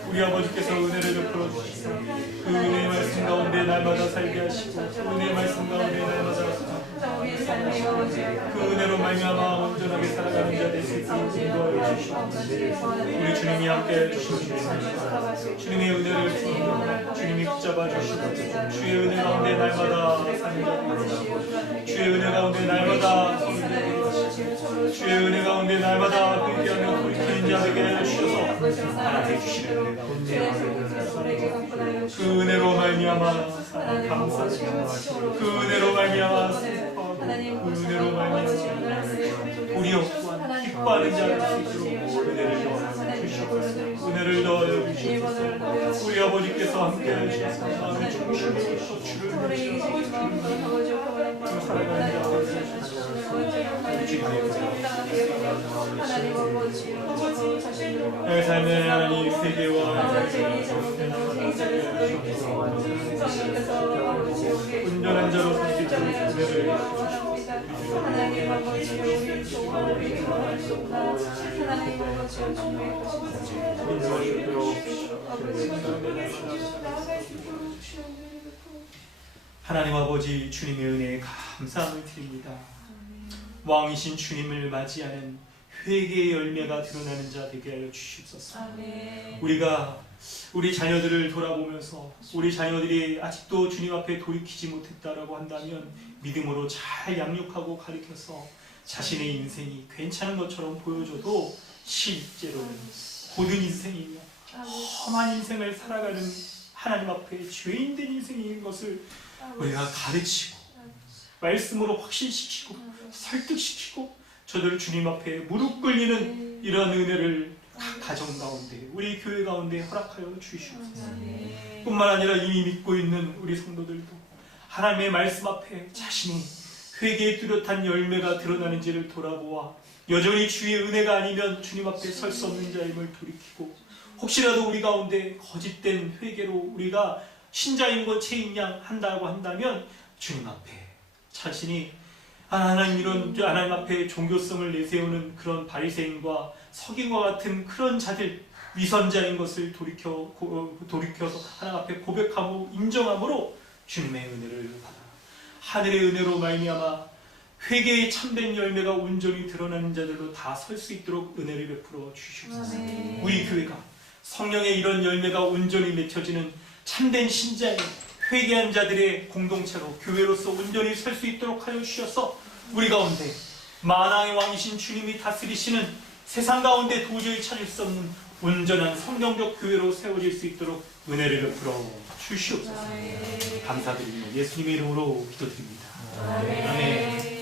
우리 아버지께서 은혜를 베풀어 주시옵소서. 그 은혜의 말씀 가운데 날마다 살게 하시고 그 은혜의 말씀 가운데 날마다 그 은혜로 말미암아 온전하게 살아가는 자 될 수 있도록 인도하여 주시옵소서. 우리 주님이 함께하여 주시옵소서. 주님의 은혜를 부어 주님이 붙잡아 주시고 주의 은혜 가운데 날마다 사는 자, 주의 은혜 가운데 날마다 주의 은혜 가운데 날마다 회개하며 돌이키는 자 되게 해주셔서 하나님 주시는 은혜 가운데 그 은혜로 말미암아 감사합니다. 그 은혜로 말미암아 슬퍼하고 그 은혜로 말미암아 우리 없고 기뻐하는 자 될 수 있도록 은혜를 더하여 주시옵소서. 은혜를 더하여 주시옵소서. 우리 아버지께서 함께하여 주셔서 마음의 중심으로 주를 살아가는 내 삶의 하나님 세계와 온전한 자로 살기 전에 은혜를 하나님 아버지 우리 소원을 이루어주옵소서. 하나님 아버지 주님의 하나님 아버지 주님의 은혜에 감사함을 드립니다. 왕이신 주님을 맞이하는 회개의 열매가 드러나는 자 되게 하여 주시옵소서. 우리가 우리 자녀들을 돌아보면서 우리 자녀들이 아직도 주님 앞에 돌이키지 못했다라고 한다면 믿음으로 잘 양육하고 가르쳐서 자신의 인생이 괜찮은 것처럼 보여줘도 실제로는 고든 인생이며 험한 인생을 살아가는 하나님 앞에 죄인된 인생인 것을 우리가 가르치고 말씀으로 확신시키고 설득시키고 저들을 주님 앞에 무릎 꿇리는 이러한 은혜를 각 가정 가운데 우리 교회 가운데 허락하여 주시옵소서. 뿐만 아니라 이미 믿고 있는 우리 성도들도 하나님의 말씀 앞에 자신이 회개의 뚜렷한 열매가 드러나는지를 돌아보아 여전히 주의 은혜가 아니면 주님 앞에 설 수 없는 자임을 돌이키고 혹시라도 우리 가운데 거짓된 회개로 우리가 신자인 것 체인양 한다고 한다면 주님 앞에 자신이 하나님 앞에 종교성을 내세우는 그런 바리새인과 서긴과 같은 그런 자들 위선자인 것을 돌이켜서 하나님 앞에 고백하고 인정함으로 주님의 은혜를 받아 하늘의 은혜로 말미암아 회개의 참된 열매가 온전히 드러나는 자들로 다 설 수 있도록 은혜를 베풀어 주시옵소서. 아멘. 우리 교회가 성령의 이런 열매가 온전히 맺혀지는 참된 신자의 회개한 자들의 공동체로 교회로서 온전히 설 수 있도록 하여 주셔서 우리 가운데 만왕의 왕이신 주님이 다스리시는 세상 가운데 도저히 찾을 수 없는 온전한 성령적 교회로 세워질 수 있도록 은혜를 베풀어 주시옵소서. 감사드리며 예수님의 이름으로 기도드립니다. 아멘.